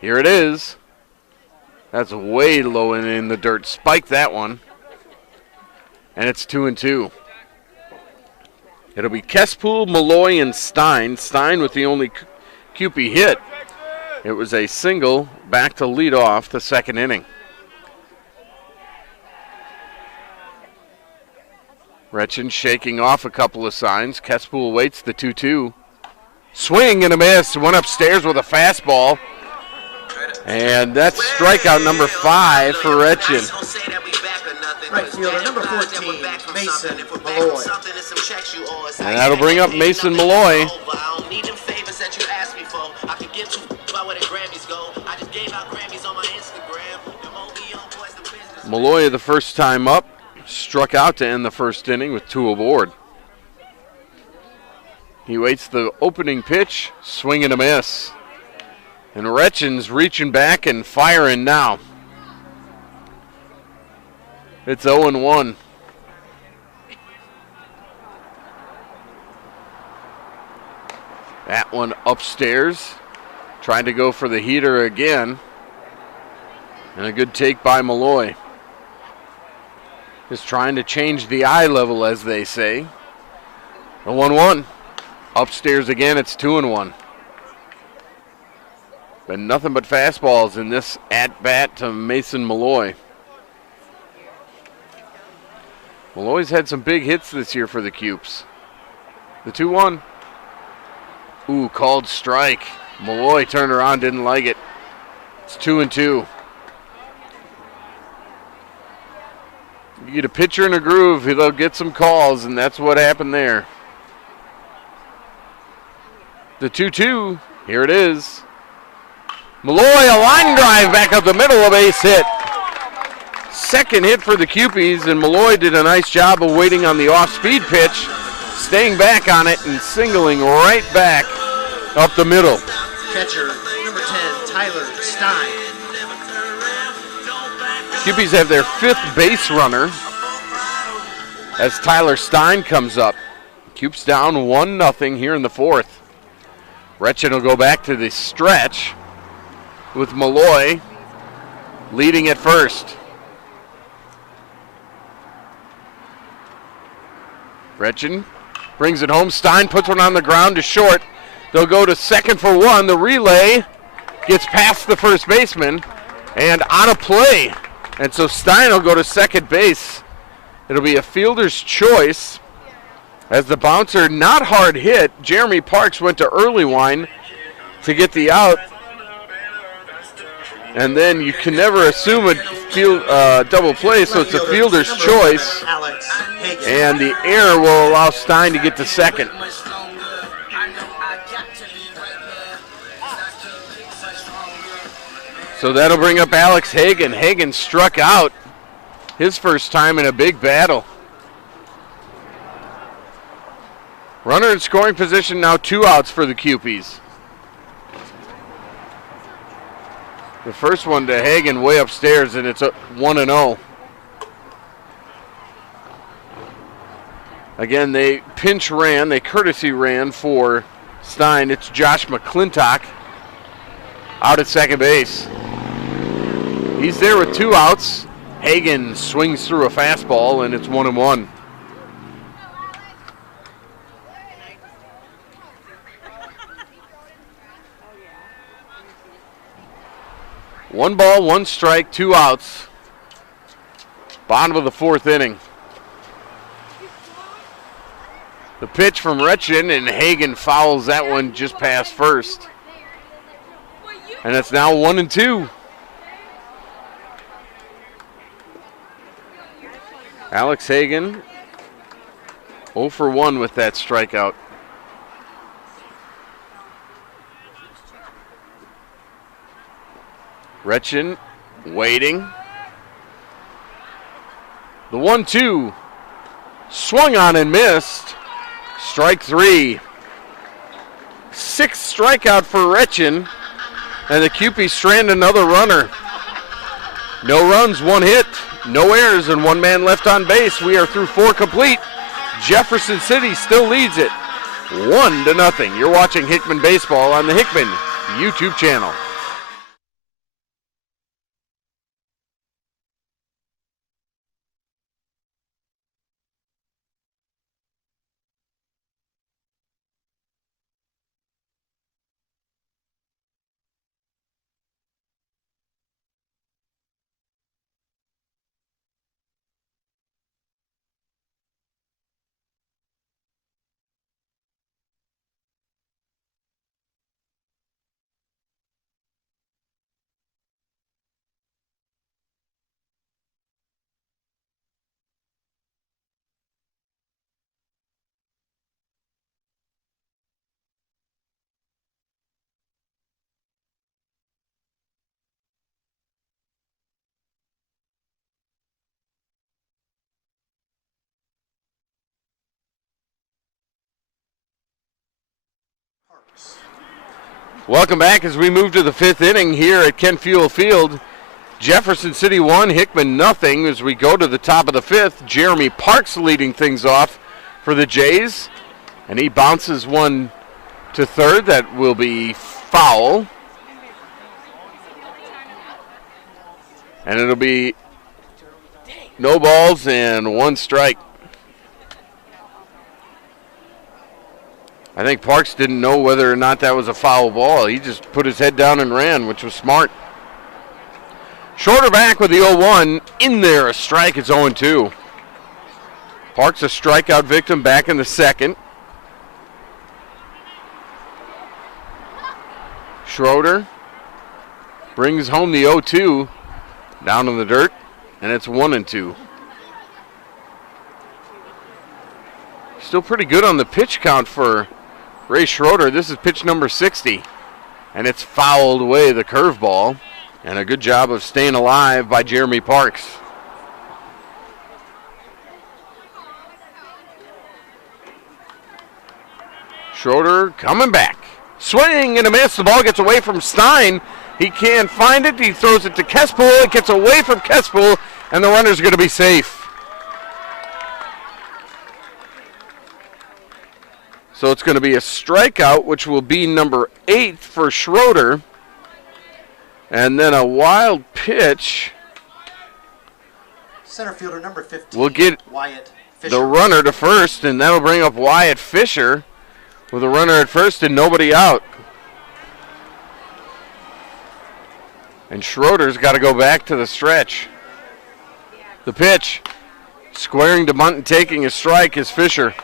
Here it is. That's way low in the dirt. Spiked that one. And it's 2-2. It'll be Kespool, Malloy, and Stein. Stein with the only Cupie hit. It was a single back to lead off the second inning. Retchen shaking off a couple of signs. Kespool waits the 2-2. Swing and a miss. Went upstairs with a fastball. And that's strikeout number 5 for Retchen. Right fielder, number 14, Mason Malloy. And that'll bring up Mason Malloy. Malloy, the first time up, struck out to end the first inning with 2 aboard. He waits the opening pitch, swing and a miss. And Retchen's reaching back and firing now. It's 0-1. That one upstairs. Trying to go for the heater again. And a good take by Malloy. Just trying to change the eye level, as they say. The 1-1. Upstairs again, it's 2-1. Been nothing but fastballs in this at-bat to Mason Malloy. Malloy's had some big hits this year for the Cupes. The 2-1. Ooh, called strike. Malloy turned around, didn't like it. It's 2-2. You get a pitcher in a groove, they'll get some calls, and that's what happened there. The 2-2, here it is. Malloy, a line drive back up the middle, a base hit. Second hit for the Cupies, and Malloy did a nice job of waiting on the off-speed pitch, staying back on it and singling right back up the middle. Catcher, number 10, Tyler Stein. Cupies have their 5th base runner as Tyler Stein comes up. Cupes down 1-0 here in the 4th. Retchen will go back to the stretch with Malloy leading at first. Retchen brings it home. Stein puts one on the ground to short. They'll go to second for 1. The relay gets past the first baseman and out of play. And so Stein will go to second base. It'll be a fielder's choice as the bouncer, not hard hit. Jeremy Parks went to early wine to get the out. And then you can never assume a field double play, so it's a fielder's choice. And the error will allow Stein to get to second. So that'll bring up Alex Hagan. Hagan struck out his first time in a big battle. Runner in scoring position, now 2 outs for the Cupies. The first one to Hagan way upstairs, and it's 1-0. Again, they pinch ran, they courtesy ran for Stein. It's Josh McClintock out at second base. He's there with 2 outs. Hagan swings through a fastball, and it's 1-1. 1 ball, 1 strike, 2 outs. Bottom of the 4th inning. The pitch from Retchen, and Hagan fouls that one just past first. And it's now 1-2. Alex Hagan 0 for 1 with that strikeout. Retchen waiting. The 1-2 swung on and missed. Strike 3. 6th strikeout for Retchen, and the Cupies strand another runner. No runs, 1 hit, no errors, and 1 man left on base. We are through 4 complete. Jefferson City still leads it 1-0. You're watching Hickman Baseball on the Hickman YouTube channel. Welcome back as we move to the 5th inning here at Ken Fuel Field. Jefferson City 1, Hickman nothing. As we go to the top of the 5th, Jeremy Parks leading things off for the Jays. And he bounces one to third. That will be foul. And it'll be no balls and 1 strike. I think Parks didn't know whether or not that was a foul ball. He just put his head down and ran, which was smart. Schroeder back with the 0-1. In there, a strike. It's 0-2. Parks a strikeout victim back in the 2nd. Schroeder brings home the 0-2 down in the dirt, and it's 1-2. Still pretty good on the pitch count for Ray Schroeder. This is pitch number 60, and it's fouled away, the curveball, and a good job of staying alive by Jeremy Parks. Schroeder coming back. Swing and a miss. The ball gets away from Stein. He can't find it. He throws it to Kespool. It gets away from Kespool, and the runner's going to be safe. So it's going to be a strikeout, which will be number 8 for Schroeder. And then a wild pitch. Center fielder number 15. We'll get Wyatt Fisher. The runner to first, and that'll bring up Wyatt Fisher with a runner at first and nobody out. And Schroeder's got to go back to the stretch. The pitch, squaring to bunt and taking a strike, is Fisher.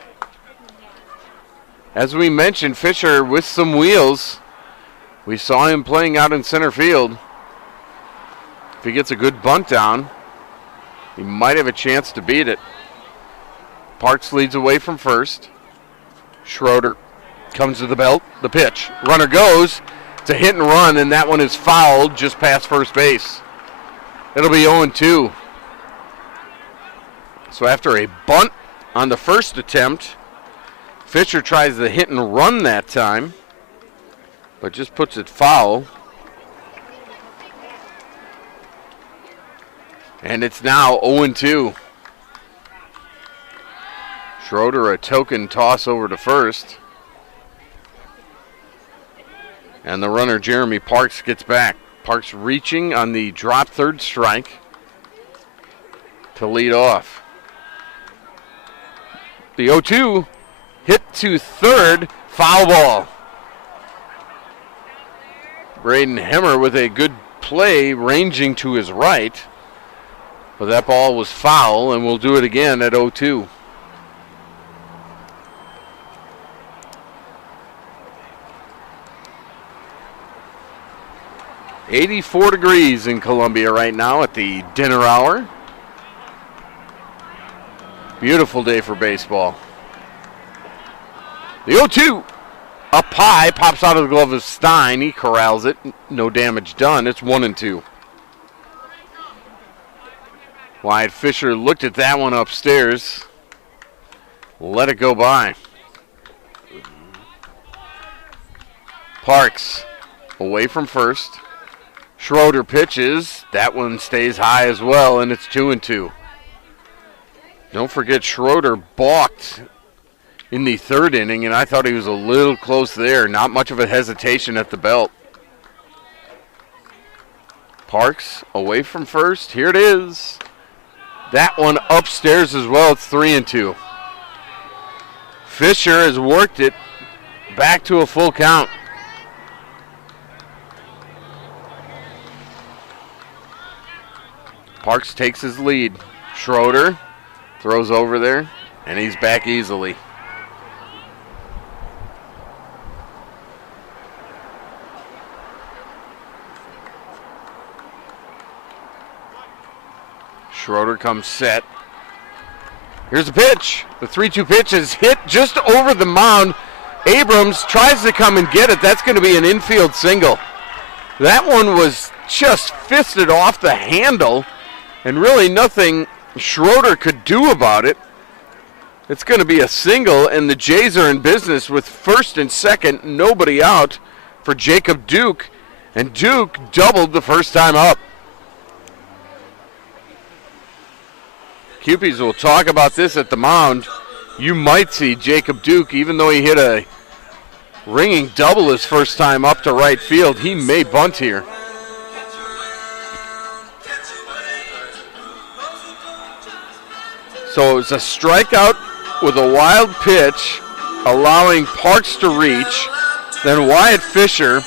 As we mentioned, Fisher with some wheels. We saw him playing out in center field. If he gets a good bunt down, he might have a chance to beat it. Parks leads away from first. Schroeder comes to the belt. The pitch. Runner goes. It's a hit and run, and that one is fouled just past first base. It'll be 0-2. So after a bunt on the first attempt, Fisher tries the hit and run that time, but just puts it foul. And it's now 0-2. Schroeder a token toss over to first. And the runner, Jeremy Parks, gets back. Parks reaching on the drop third strike to lead off. The 0-2 hit to third, foul ball. Braden Hemmer with a good play ranging to his right. But that ball was foul, and we'll do it again at 0-2. "84 degrees in Columbia right now at the dinner hour. Beautiful day for baseball. The 0-2 up high, pops out of the glove of Stein. He corrals it. No damage done. It's 1-2. Wyatt Fisher looked at that one upstairs. Let it go by. Parks away from first. Schroeder pitches. That one stays high as well, and it's 2-2. Don't forget Schroeder balked in the third inning, and I thought he was a little close there. Not much of a hesitation at the belt. Parks away from first. Here it is. That one upstairs as well. It's 3-2. Fisher has worked it back to a full count. Parks takes his lead. Schroeder throws over there, and he's back easily. Schroeder comes set. Here's the pitch. The 3-2 pitch is hit just over the mound. Abrams tries to come and get it. That's going to be an infield single. That one was just fisted off the handle, and really nothing Schroeder could do about it. It's going to be a single, and the Jays are in business with first and second, nobody out for Jacob Duke, and Duke doubled the first time up. Cupies will talk about this at the mound. You might see Jacob Duke, even though he hit a ringing double his first time up to right field, he may bunt here. So it's a strikeout with a wild pitch, allowing Parks to reach. Then Wyatt Fisher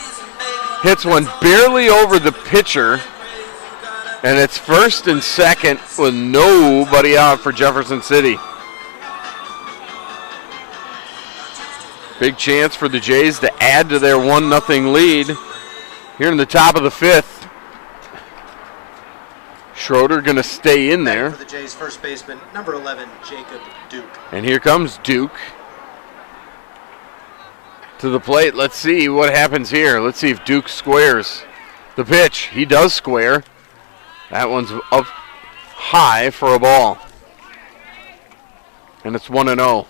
hits one barely over the pitcher, and it's first and second with nobody out for Jefferson City. Big chance for the Jays to add to their 1-0 lead here in the top of the fifth. Schroeder going to stay in there. For the Jays' first baseman, number 11, Jacob Duke. And here comes Duke to the plate. Let's see what happens here. Let's see if Duke squares the pitch. He does square. That one's up high for a ball. And it's 1-0.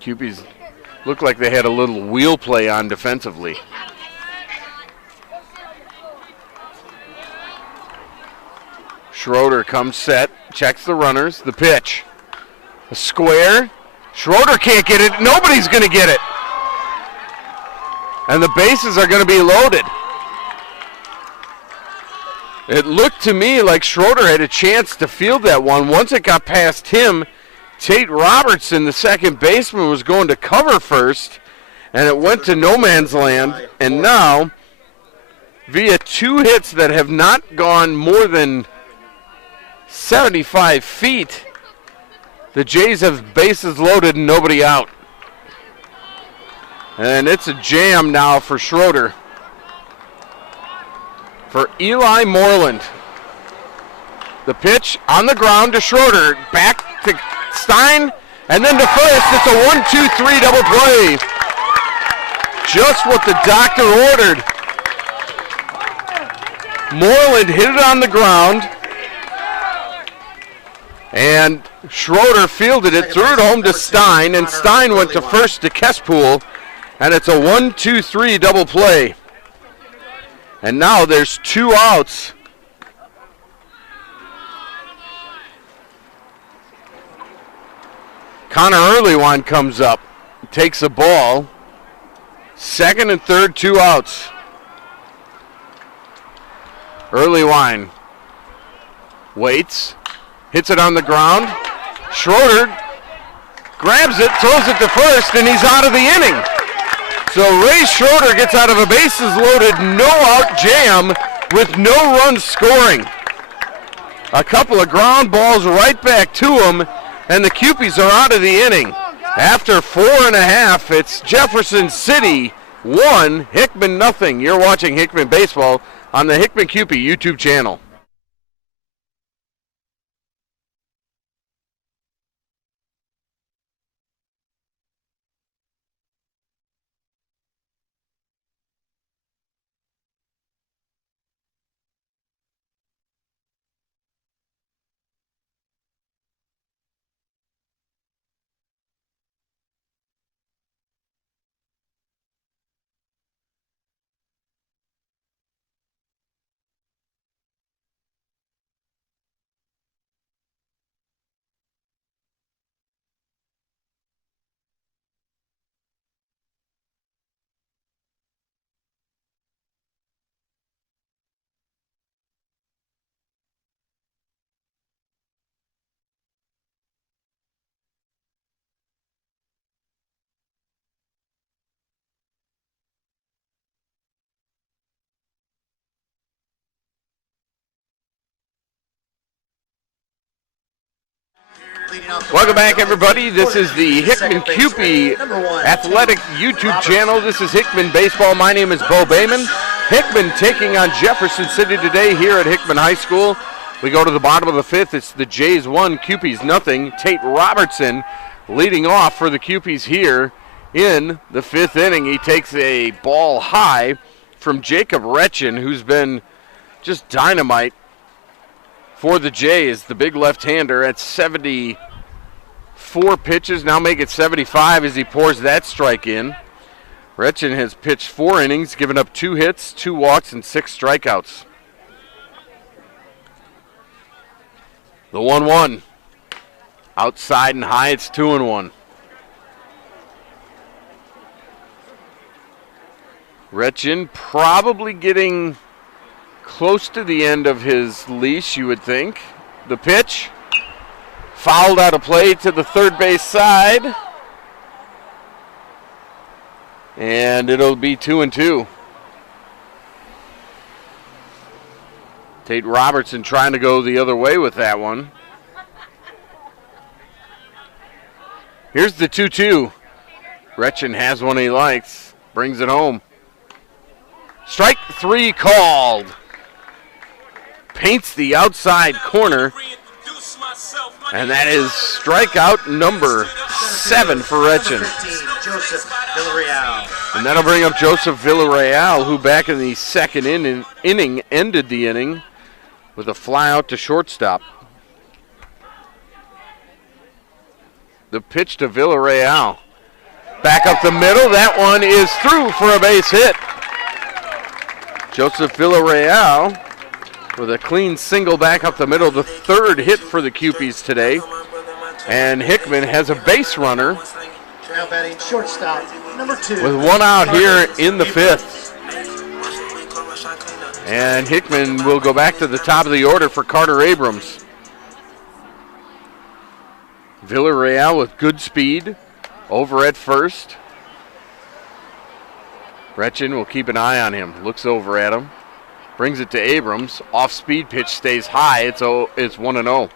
Cupies looked like they had a little wheel play on defensively. Schroeder comes set, checks the runners, the pitch. A square. Schroeder can't get it. Nobody's going to get it. And the bases are going to be loaded. It looked to me like Schroeder had a chance to field that one. Once it got past him, Tate Robertson, the second baseman, was going to cover first, and it went to no man's land. And now, via two hits that have not gone more than 75 feet, the Jays have bases loaded and nobody out. And it's a jam now for Schroeder. For Eli Moreland. The pitch on the ground to Schroeder. Back to Stein. And then to first. It's a 1-2-3 double play. Just what the doctor ordered. Moreland hit it on the ground. And Schroeder fielded it, threw it home to Stein, and Stein went to first to Kespool, and it's a 1-2-3 double play. And now there's two outs. Connor Earlywine comes up, takes a ball. Second and third, two outs. Earlywine waits. Hits it on the ground. Schroeder grabs it, throws it to first, and he's out of the inning. So Ray Schroeder gets out of a bases-loaded, no-out jam with no runs scoring. A couple of ground balls right back to him, and the Cupies are out of the inning. After 4.5, it's Jefferson City 1, Hickman nothing. You're watching Hickman Baseball on the Hickman Cupie YouTube channel. Welcome back, everybody. This is the Hickman Cupie Athletic YouTube channel. This is Hickman Baseball. My name is Bo Bayman. Hickman taking on Jefferson City today here at Hickman High School. We go to the bottom of the fifth. It's the Jays 1, Cupies nothing. Tate Robertson leading off for the Cupies here in the fifth inning. He takes a ball high from Jacob Retchen, who's been just dynamite for the Jays. The big left-hander at 74 pitches, now make it 75 as he pours that strike in. Retchen has pitched 4 innings, given up 2 hits, 2 walks, and 6 strikeouts. The 1-1. Outside and high, it's 2-1. Retchen probably getting close to the end of his leash, you would think. The pitch. Fouled out of play to the third base side. And it'll be 2-2. Tate Robertson trying to go the other way with that one. Here's the 2-2. Retchen has one he likes. Brings it home. Strike 3 called. Paints the outside corner. And that is strikeout number 7 for Retchen. And that'll bring up Joseph Villarreal, who back in the second inning ended the inning with a fly out to shortstop. The pitch to Villarreal. Back up the middle. That one is through for a base hit. Joseph Villarreal with a clean single back up the middle, the third hit for the Cupies today. And Hickman has a base runner Now batting shortstop, number 2. with 1 out here in the 5th. And Hickman will go back to the top of the order for Carter Abrams. Villarreal with good speed over at first. Retchen will keep an eye on him. Looks over at him. Brings it to Abrams. Off-speed pitch stays high. It's 1-0.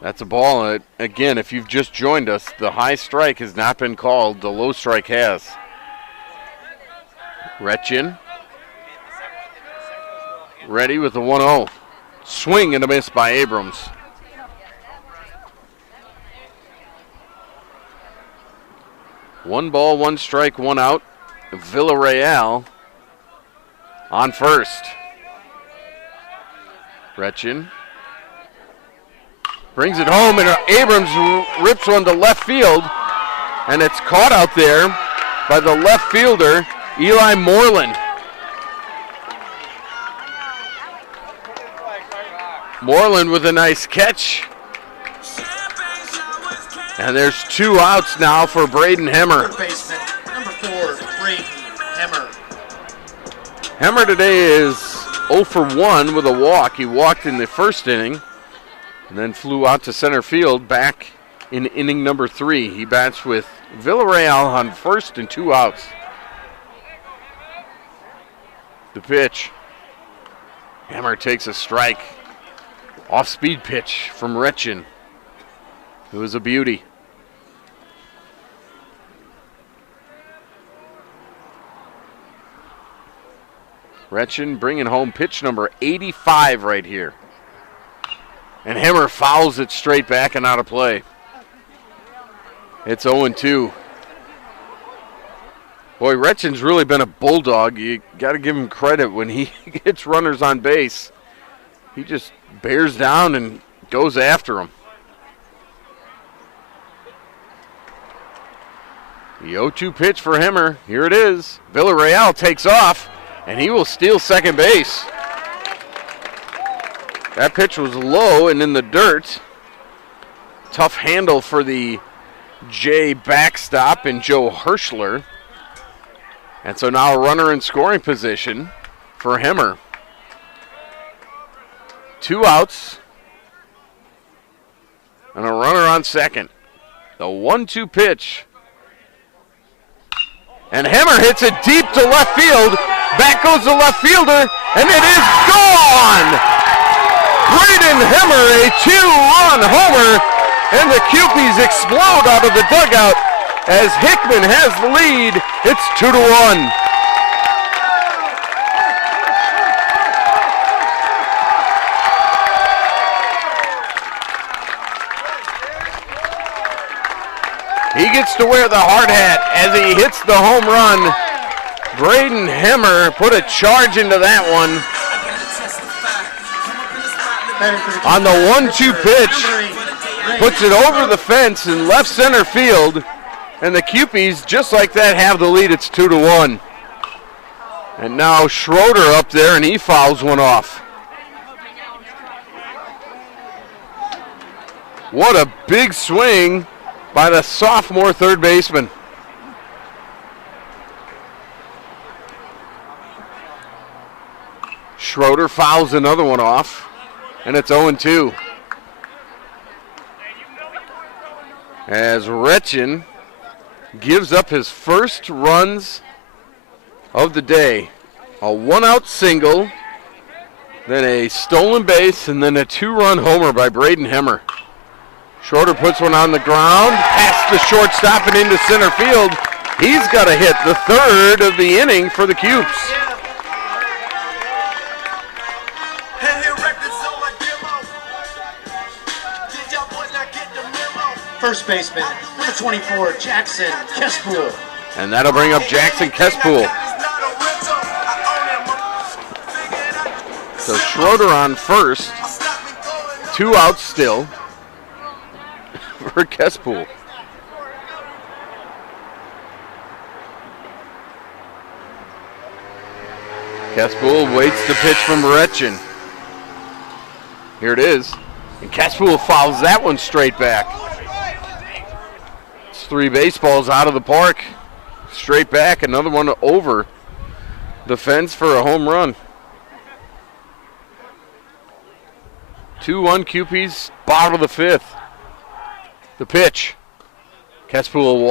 That's a ball. Again, if you've just joined us, the high strike has not been called. The low strike has. Retchen. Ready with the 1-0. Swing and a miss by Abrams. One ball, 1 strike, 1 out. Villarreal on first. Retchen brings it home, and Abrams rips one to left field, and it's caught out there by the left fielder, Eli Moreland. Moreland with a nice catch. And there's 2 outs now for Braden Hemmer. Third baseman, number 4, Braden Hemmer. Hemmer today is 0 for 1 with a walk. He walked in the first inning and then flew out to center field back in inning number 3. He bats with Villarreal on first and 2 outs. The pitch. Hammer takes a strike. Off-speed pitch from Retchen. It was a beauty. Retchen bringing home pitch number 85 right here. And Hammer fouls it straight back and out of play. It's 0-2. Boy, Retchen's really been a bulldog. You got to give him credit when he gets runners on base. He just bears down and goes after them. The 0-2 pitch for Hammer. Here it is. Villarreal takes off, and he will steal second base. That pitch was low and in the dirt. Tough handle for the J backstop and Joe Herschler. And so now a runner in scoring position for Hammer. 2 outs and a runner on second. The 1-2 pitch. And Hammer hits it deep to left field. Back goes the left fielder, and it is gone! Braden Hammer, a 2-run homer, and the Cupies explode out of the dugout as Hickman has the lead. It's 2-1. He gets to wear the hard hat as he hits the home run. Braden Hammer put a charge into that one. On the 1-2 pitch, puts it over the fence in left center field, and the Cupies, just like that, have the lead. It's 2-1. And now Schroeder up there, and he fouls one off. What a big swing by the sophomore third baseman. Schroeder fouls another one off, and it's 0-2. As Retchen gives up his first runs of the day. A 1-out single, then a stolen base, and then a 2-run homer by Braden Hammer. Schroeder puts one on the ground, past the shortstop and into center field. He's got to hit the third of the inning for the Cubes. First baseman, number 24, Jackson Kespool. And that'll bring up Jackson Kespool. So Schroeder on first. 2 outs still for Kespool. Kespool waits the pitch from Retchen. Here it is. And Kespool fouls that one straight back. 3 baseballs out of the park. Straight back, another one over the fence for a home run. 2-1 Cupies, bottom of the 5th. The pitch. Kespool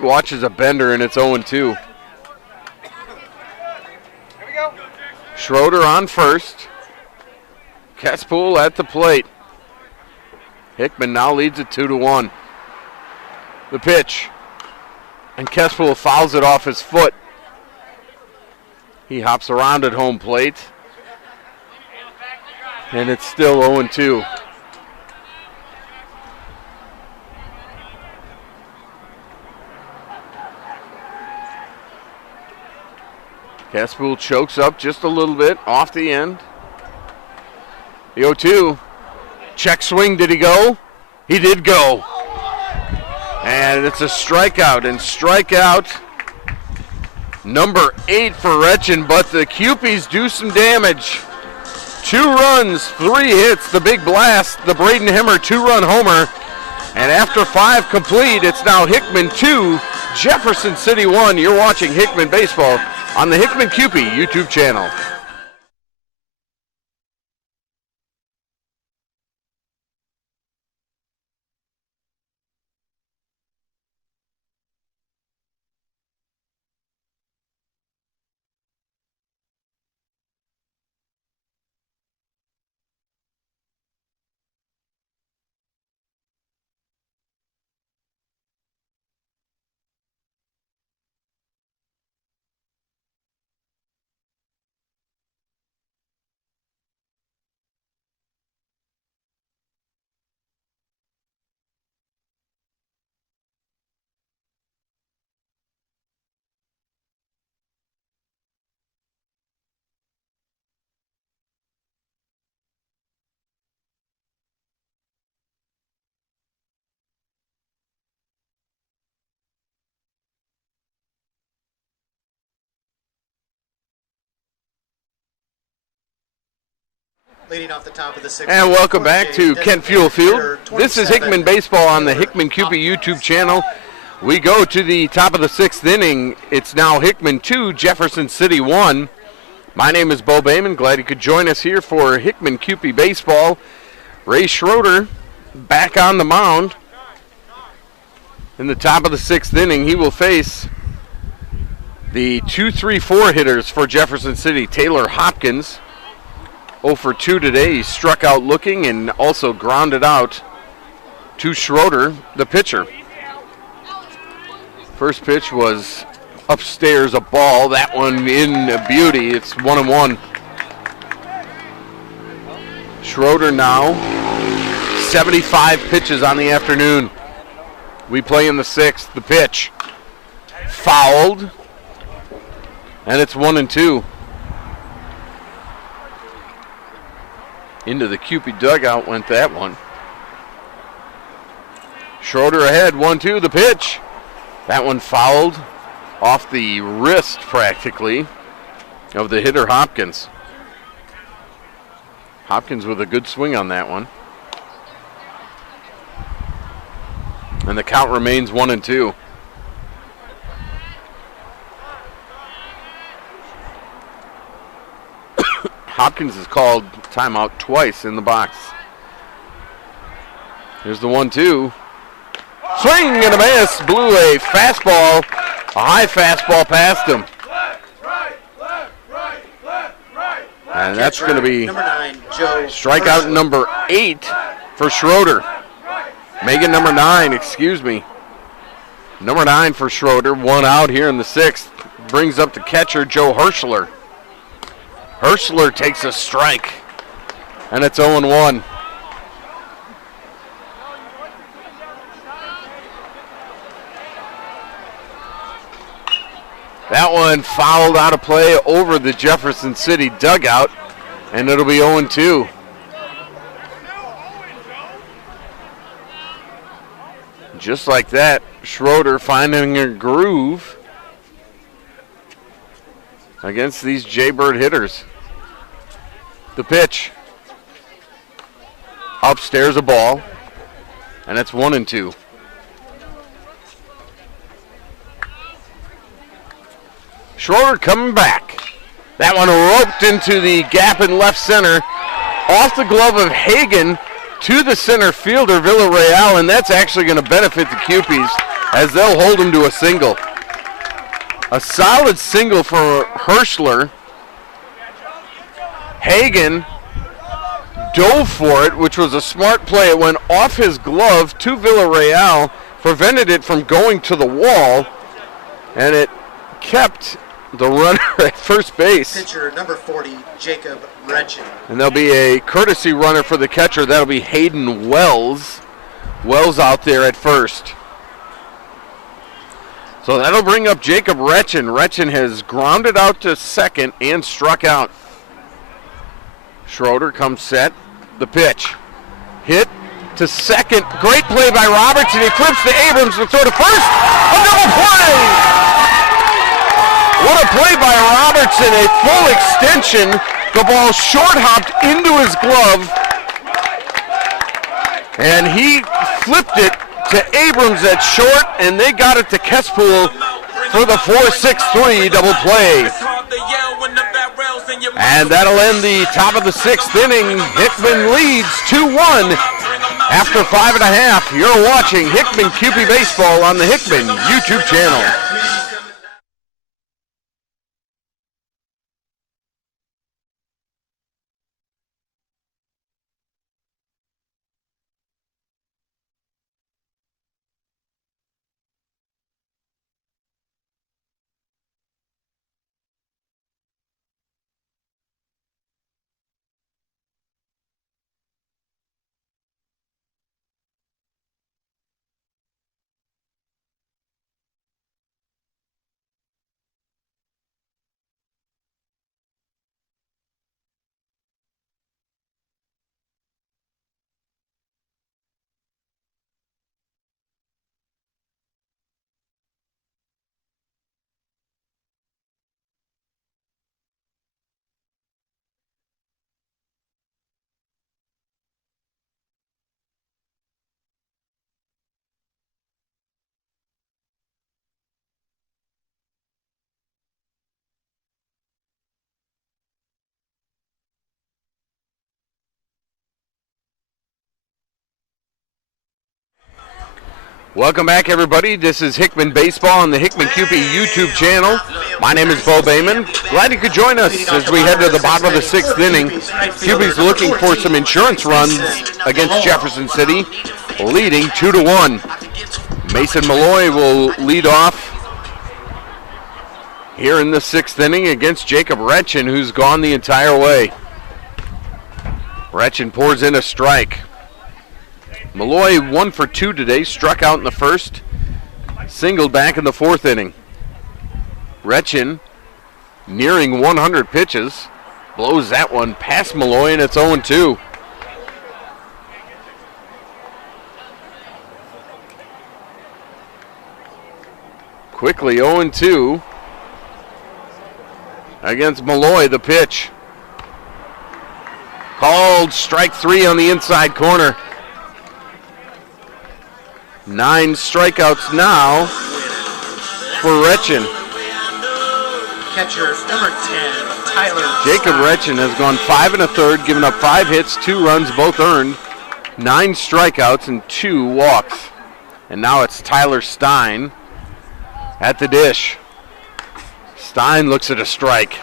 watches a bender, and it's 0-2. Schroeder on first. Kespool at the plate. Hickman now leads it 2-1. The pitch. And Kespool fouls it off his foot. He hops around at home plate. And it's still 0-2. Kespool chokes up just a little bit off the end. The 0-2. Check swing, did he go? He did go. And it's a strikeout, and strikeout number 8 for Retchen, but the Cupies do some damage. 2 runs, 3 hits, the big blast, the Braden Hammer 2-run homer, and after 5 complete, it's now Hickman 2, Jefferson City 1. You're watching Hickman Baseball on the Hickman Cupie YouTube channel. Leading off the top of the sixth. And welcome back to Kent Fuel Field. This is Hickman Baseball on the Hickman QP YouTube channel. We go to the top of the sixth inning. It's now Hickman 2, Jefferson City 1. My name is Bo Bayman. Glad you could join us here for Hickman QP Baseball. Ray Schroeder back on the mound. In the top of the sixth inning, he will face the 2-3-4 hitters for Jefferson City, Taylor Hopkins. 0 for 2 today. He struck out looking and also grounded out to Schroeder, the pitcher. First pitch was upstairs, a ball. That one in beauty. It's 1-1. Schroeder now 75 pitches on the afternoon. We play in the sixth. The pitch fouled, and it's 1-2. Into the QP dugout went that one. Schroeder ahead, 1-2, the pitch. That one fouled off the wrist practically of the hitter Hopkins. Hopkins with a good swing on that one. And the count remains 1-2. Hopkins has called timeout twice in the box. Here's the 1-2. Swing and a miss. Blew a fastball, a high fastball past him. And that's going to be number 9, Joe strikeout Herschler. number 8 for Schroeder. Megan number 9, excuse me. Number 9 for Schroeder. One out here in the sixth. Brings up the catcher, Joe Herschler. Herschler takes a strike, and it's 0-1. That one fouled out of play over the Jefferson City dugout, and it'll be 0-2. Just like that, Schroeder finding a groove against these Jaybird hitters. The pitch. Upstairs a ball, and it's 1-2. Schroeder coming back. That one roped into the gap in left center. Off the glove of Hagan to the center fielder, Villarreal, and that's actually going to benefit the Cupies as they'll hold him to a single. A solid single for Herschler. Hagan dove for it, which was a smart play. It went off his glove to Villarreal, prevented it from going to the wall, and it kept the runner at first base. Pitcher number 40, Jacob Retchen. And there'll be a courtesy runner for the catcher. That'll be Hayden Wells. Wells out there at first. So that'll bring up Jacob Retchen. Retchen has grounded out to second and struck out. Schroeder comes set. The pitch. Hit to second. Great play by Robertson. He flips to Abrams to throw to first. A double play! What a play by Robertson. A full extension. The ball short hopped into his glove. And he flipped it to Abrams at short, and they got it to Kespool for the 4-6-3 double play. And that'll end the top of the sixth inning. Hickman leads 2-1 after 5.5. You're watching Hickman QP Baseball on the Hickman YouTube channel. Welcome back, everybody. This is Hickman Baseball on the Hickman QP YouTube channel. My name is Bo Bayman. Glad you could join us as we head to the bottom of the 6th inning. QP's looking for some insurance runs against Jefferson City, leading 2-1. Mason Malloy will lead off here in the 6th inning against Jacob Retchen, who's gone the entire way. Retchen pours in a strike. Malloy 1 for 2 today, struck out in the first, singled back in the 4th inning. Retchen, nearing 100 pitches, blows that one past Malloy, and it's 0-2. Quickly 0-2 against Malloy, the pitch. Called strike 3 on the inside corner. 9 strikeouts now for Retchen. Catcher number 10, Tyler. Jacob Retchen has gone 5 1/3, given up 5 hits, 2 runs, both earned, 9 strikeouts and 2 walks. And now it's Tyler Stein at the dish. Stein looks at a strike.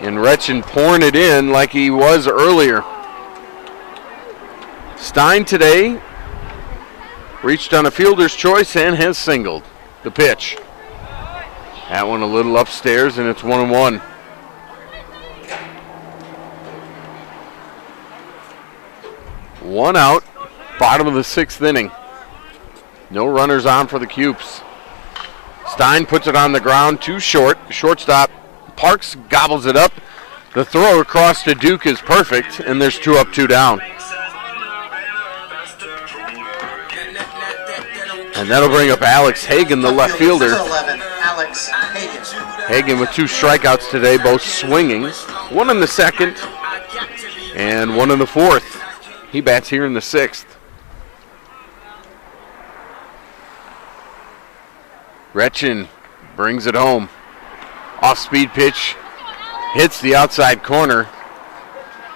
And Retchen pouring it in like he was earlier. Stein today reached on a fielder's choice and has singled. The pitch. That one a little upstairs, and it's 1-1. One out, bottom of the 6th inning. No runners on for the Cupes. Stein puts it on the ground, too short. Shortstop Parks gobbles it up. The throw across to Duke is perfect, and there's 2 up, 2 down. And that'll bring up Alex Hagan, the left fielder. Number 11, Alex Hagan. Hagan with 2 strikeouts today, both swinging. 1 in the 2nd and 1 in the 4th. He bats here in the 6th. Retchen brings it home. Off-speed pitch, hits the outside corner.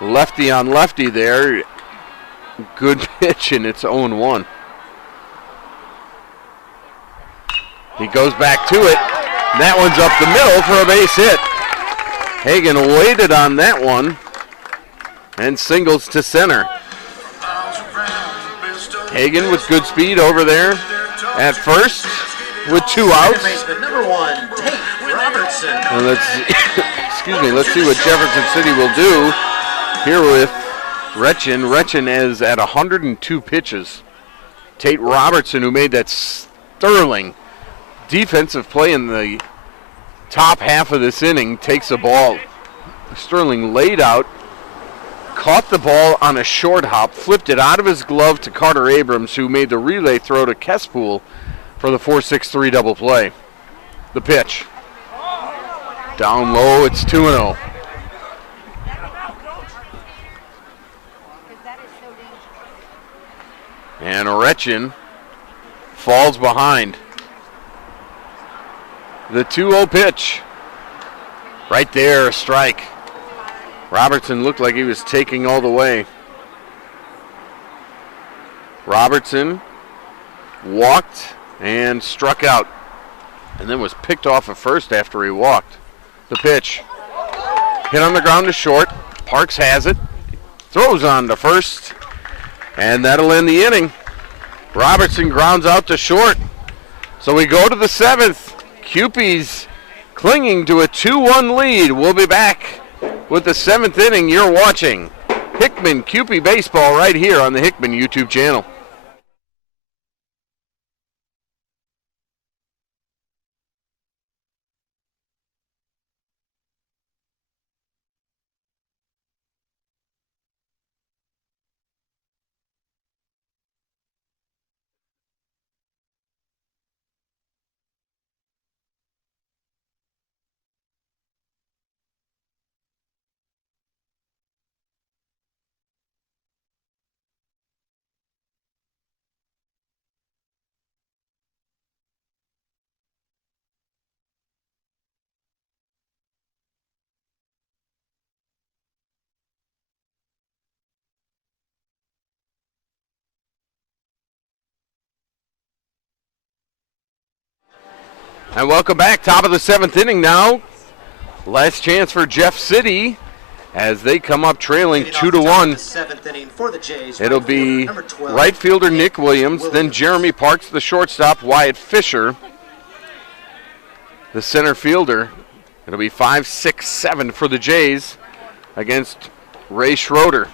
Lefty on lefty there. Good pitch, and it's 0-1. He goes back to it. That one's up the middle for a base hit. Hagan waited on that one and singles to center. Hagan with good speed over there at first with 2 outs. Number 1, Tate Robertson. And let's see what Jefferson City will do here with Retchen. Retchen is at 102 pitches. Tate Robertson, who made that sterling defensive play in the top half of this inning, takes a ball. Sterling laid out, caught the ball on a short hop, flipped it out of his glove to Carter Abrams, who made the relay throw to Kespool for the 4-6-3 double play. The pitch. Down low, it's 2-0. And Retchen falls behind. The 2-0 pitch. Right there, a strike. Robertson looked like he was taking all the way. Robertson walked and struck out, and then was picked off at first after he walked. The pitch. Hit on the ground to short. Parks has it. Throws on to first, and that'll end the inning. Robertson grounds out to short. So we go to the 7th. Cupies clinging to a 2-1 lead. We'll be back with the 7th inning. You're watching Hickman QP Baseball right here on the Hickman YouTube channel. And welcome back. Top of the 7th inning now. Last chance for Jeff City as they come up trailing 2-1. It'll be right fielder Nick Williams, then Jeremy Parks, the shortstop, Wyatt Fisher, the center fielder. It'll be 5, 6, 7 for the Jays against Ray Schroeder.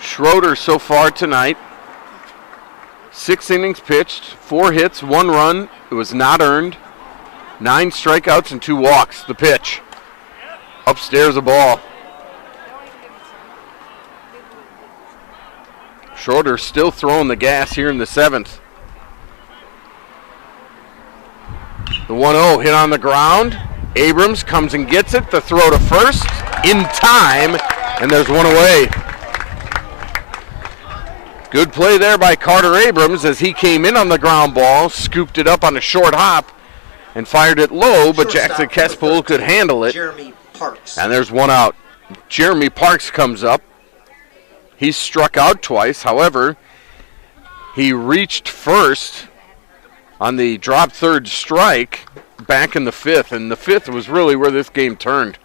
Schroeder so far tonight, 6 innings pitched, 4 hits, 1 run. It was not earned. 9 strikeouts and 2 walks. The pitch. Upstairs a ball. Schroeder still throwing the gas here in the 7th. The 1-0 hit on the ground. Abrams comes and gets it. The throw to first in time, and there's one away. Good play there by Carter Abrams as he came in on the ground ball, scooped it up on a short hop, and fired it low, but Jackson Kespool could handle it. And there's one out. Jeremy Parks comes up. He's struck out twice. However, he reached first on the drop third strike back in the 5th, and the 5th was really where this game turned.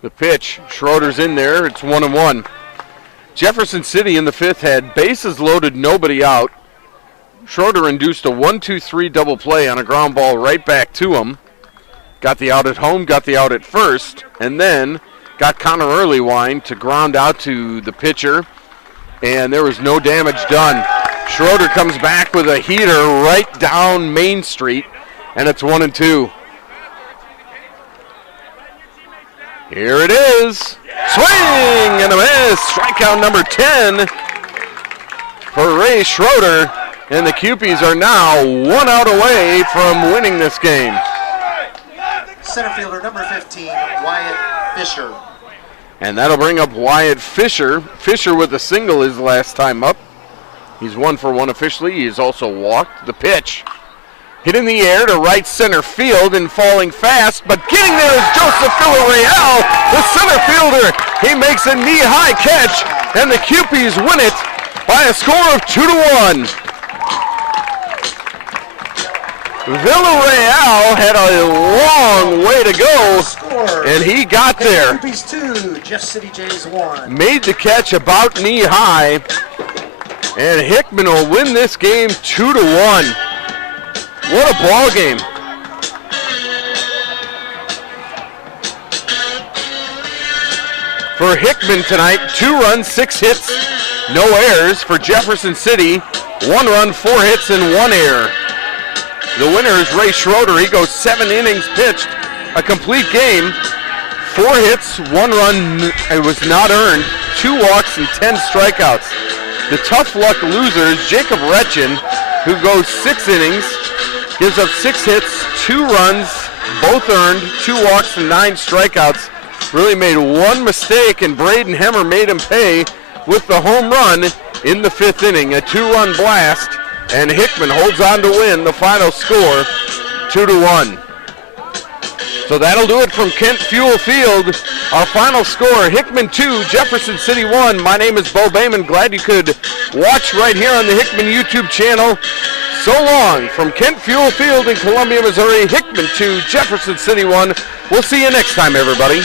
The pitch, Schroeder's in there. It's 1-1. Jefferson City in the 5th had bases loaded, nobody out. Schroeder induced a 1-2-3 double play on a ground ball right back to him. Got the out at home, got the out at first, and then got Connor Earlywine to ground out to the pitcher, and there was no damage done. Schroeder comes back with a heater right down Main Street, and it's 1-2. Here it is. Swing and a miss. Strikeout number 10 for Ray Schroeder. And the Cupies are now 1 out away from winning this game. Center fielder number 15, Wyatt Fisher. And that'll bring up Wyatt Fisher. Fisher with a single his last time up. He's 1 for 1 officially. He's also walked. The pitch. Hit in the air to right center field and falling fast, but getting there is Joseph Villarreal, the center fielder. He makes a knee-high catch, and the Cupies win it by a score of 2-1. Villarreal had a long way to go, and he got there. Cupies 2, Jeff City Jays 1. Made the catch about knee-high, and Hickman will win this game 2-1. What a ball game. For Hickman tonight, 2 runs, 6 hits, no errors. For Jefferson City, 1 run, 4 hits, and 1 error. The winner is Ray Schroeder. He goes 7 innings pitched, a complete game, 4 hits, 1 run, it was not earned, 2 walks, and 10 strikeouts. The tough luck loser is Jacob Retchen, who goes 6 innings, gives up 6 hits, 2 runs, both earned, 2 walks, and 9 strikeouts. Really made 1 mistake, and Braden Hemmer made him pay with the home run in the 5th inning. A 2-run blast, and Hickman holds on to win the final score, 2-1. So that'll do it from Kent Fuel Field. Our final score, Hickman 2, Jefferson City 1. My name is Bo Bayman. Glad you could watch right here on the Hickman YouTube channel. So long from Kent Fuel Field in Columbia, Missouri. Hickman 2, Jefferson City 1. We'll see you next time, everybody.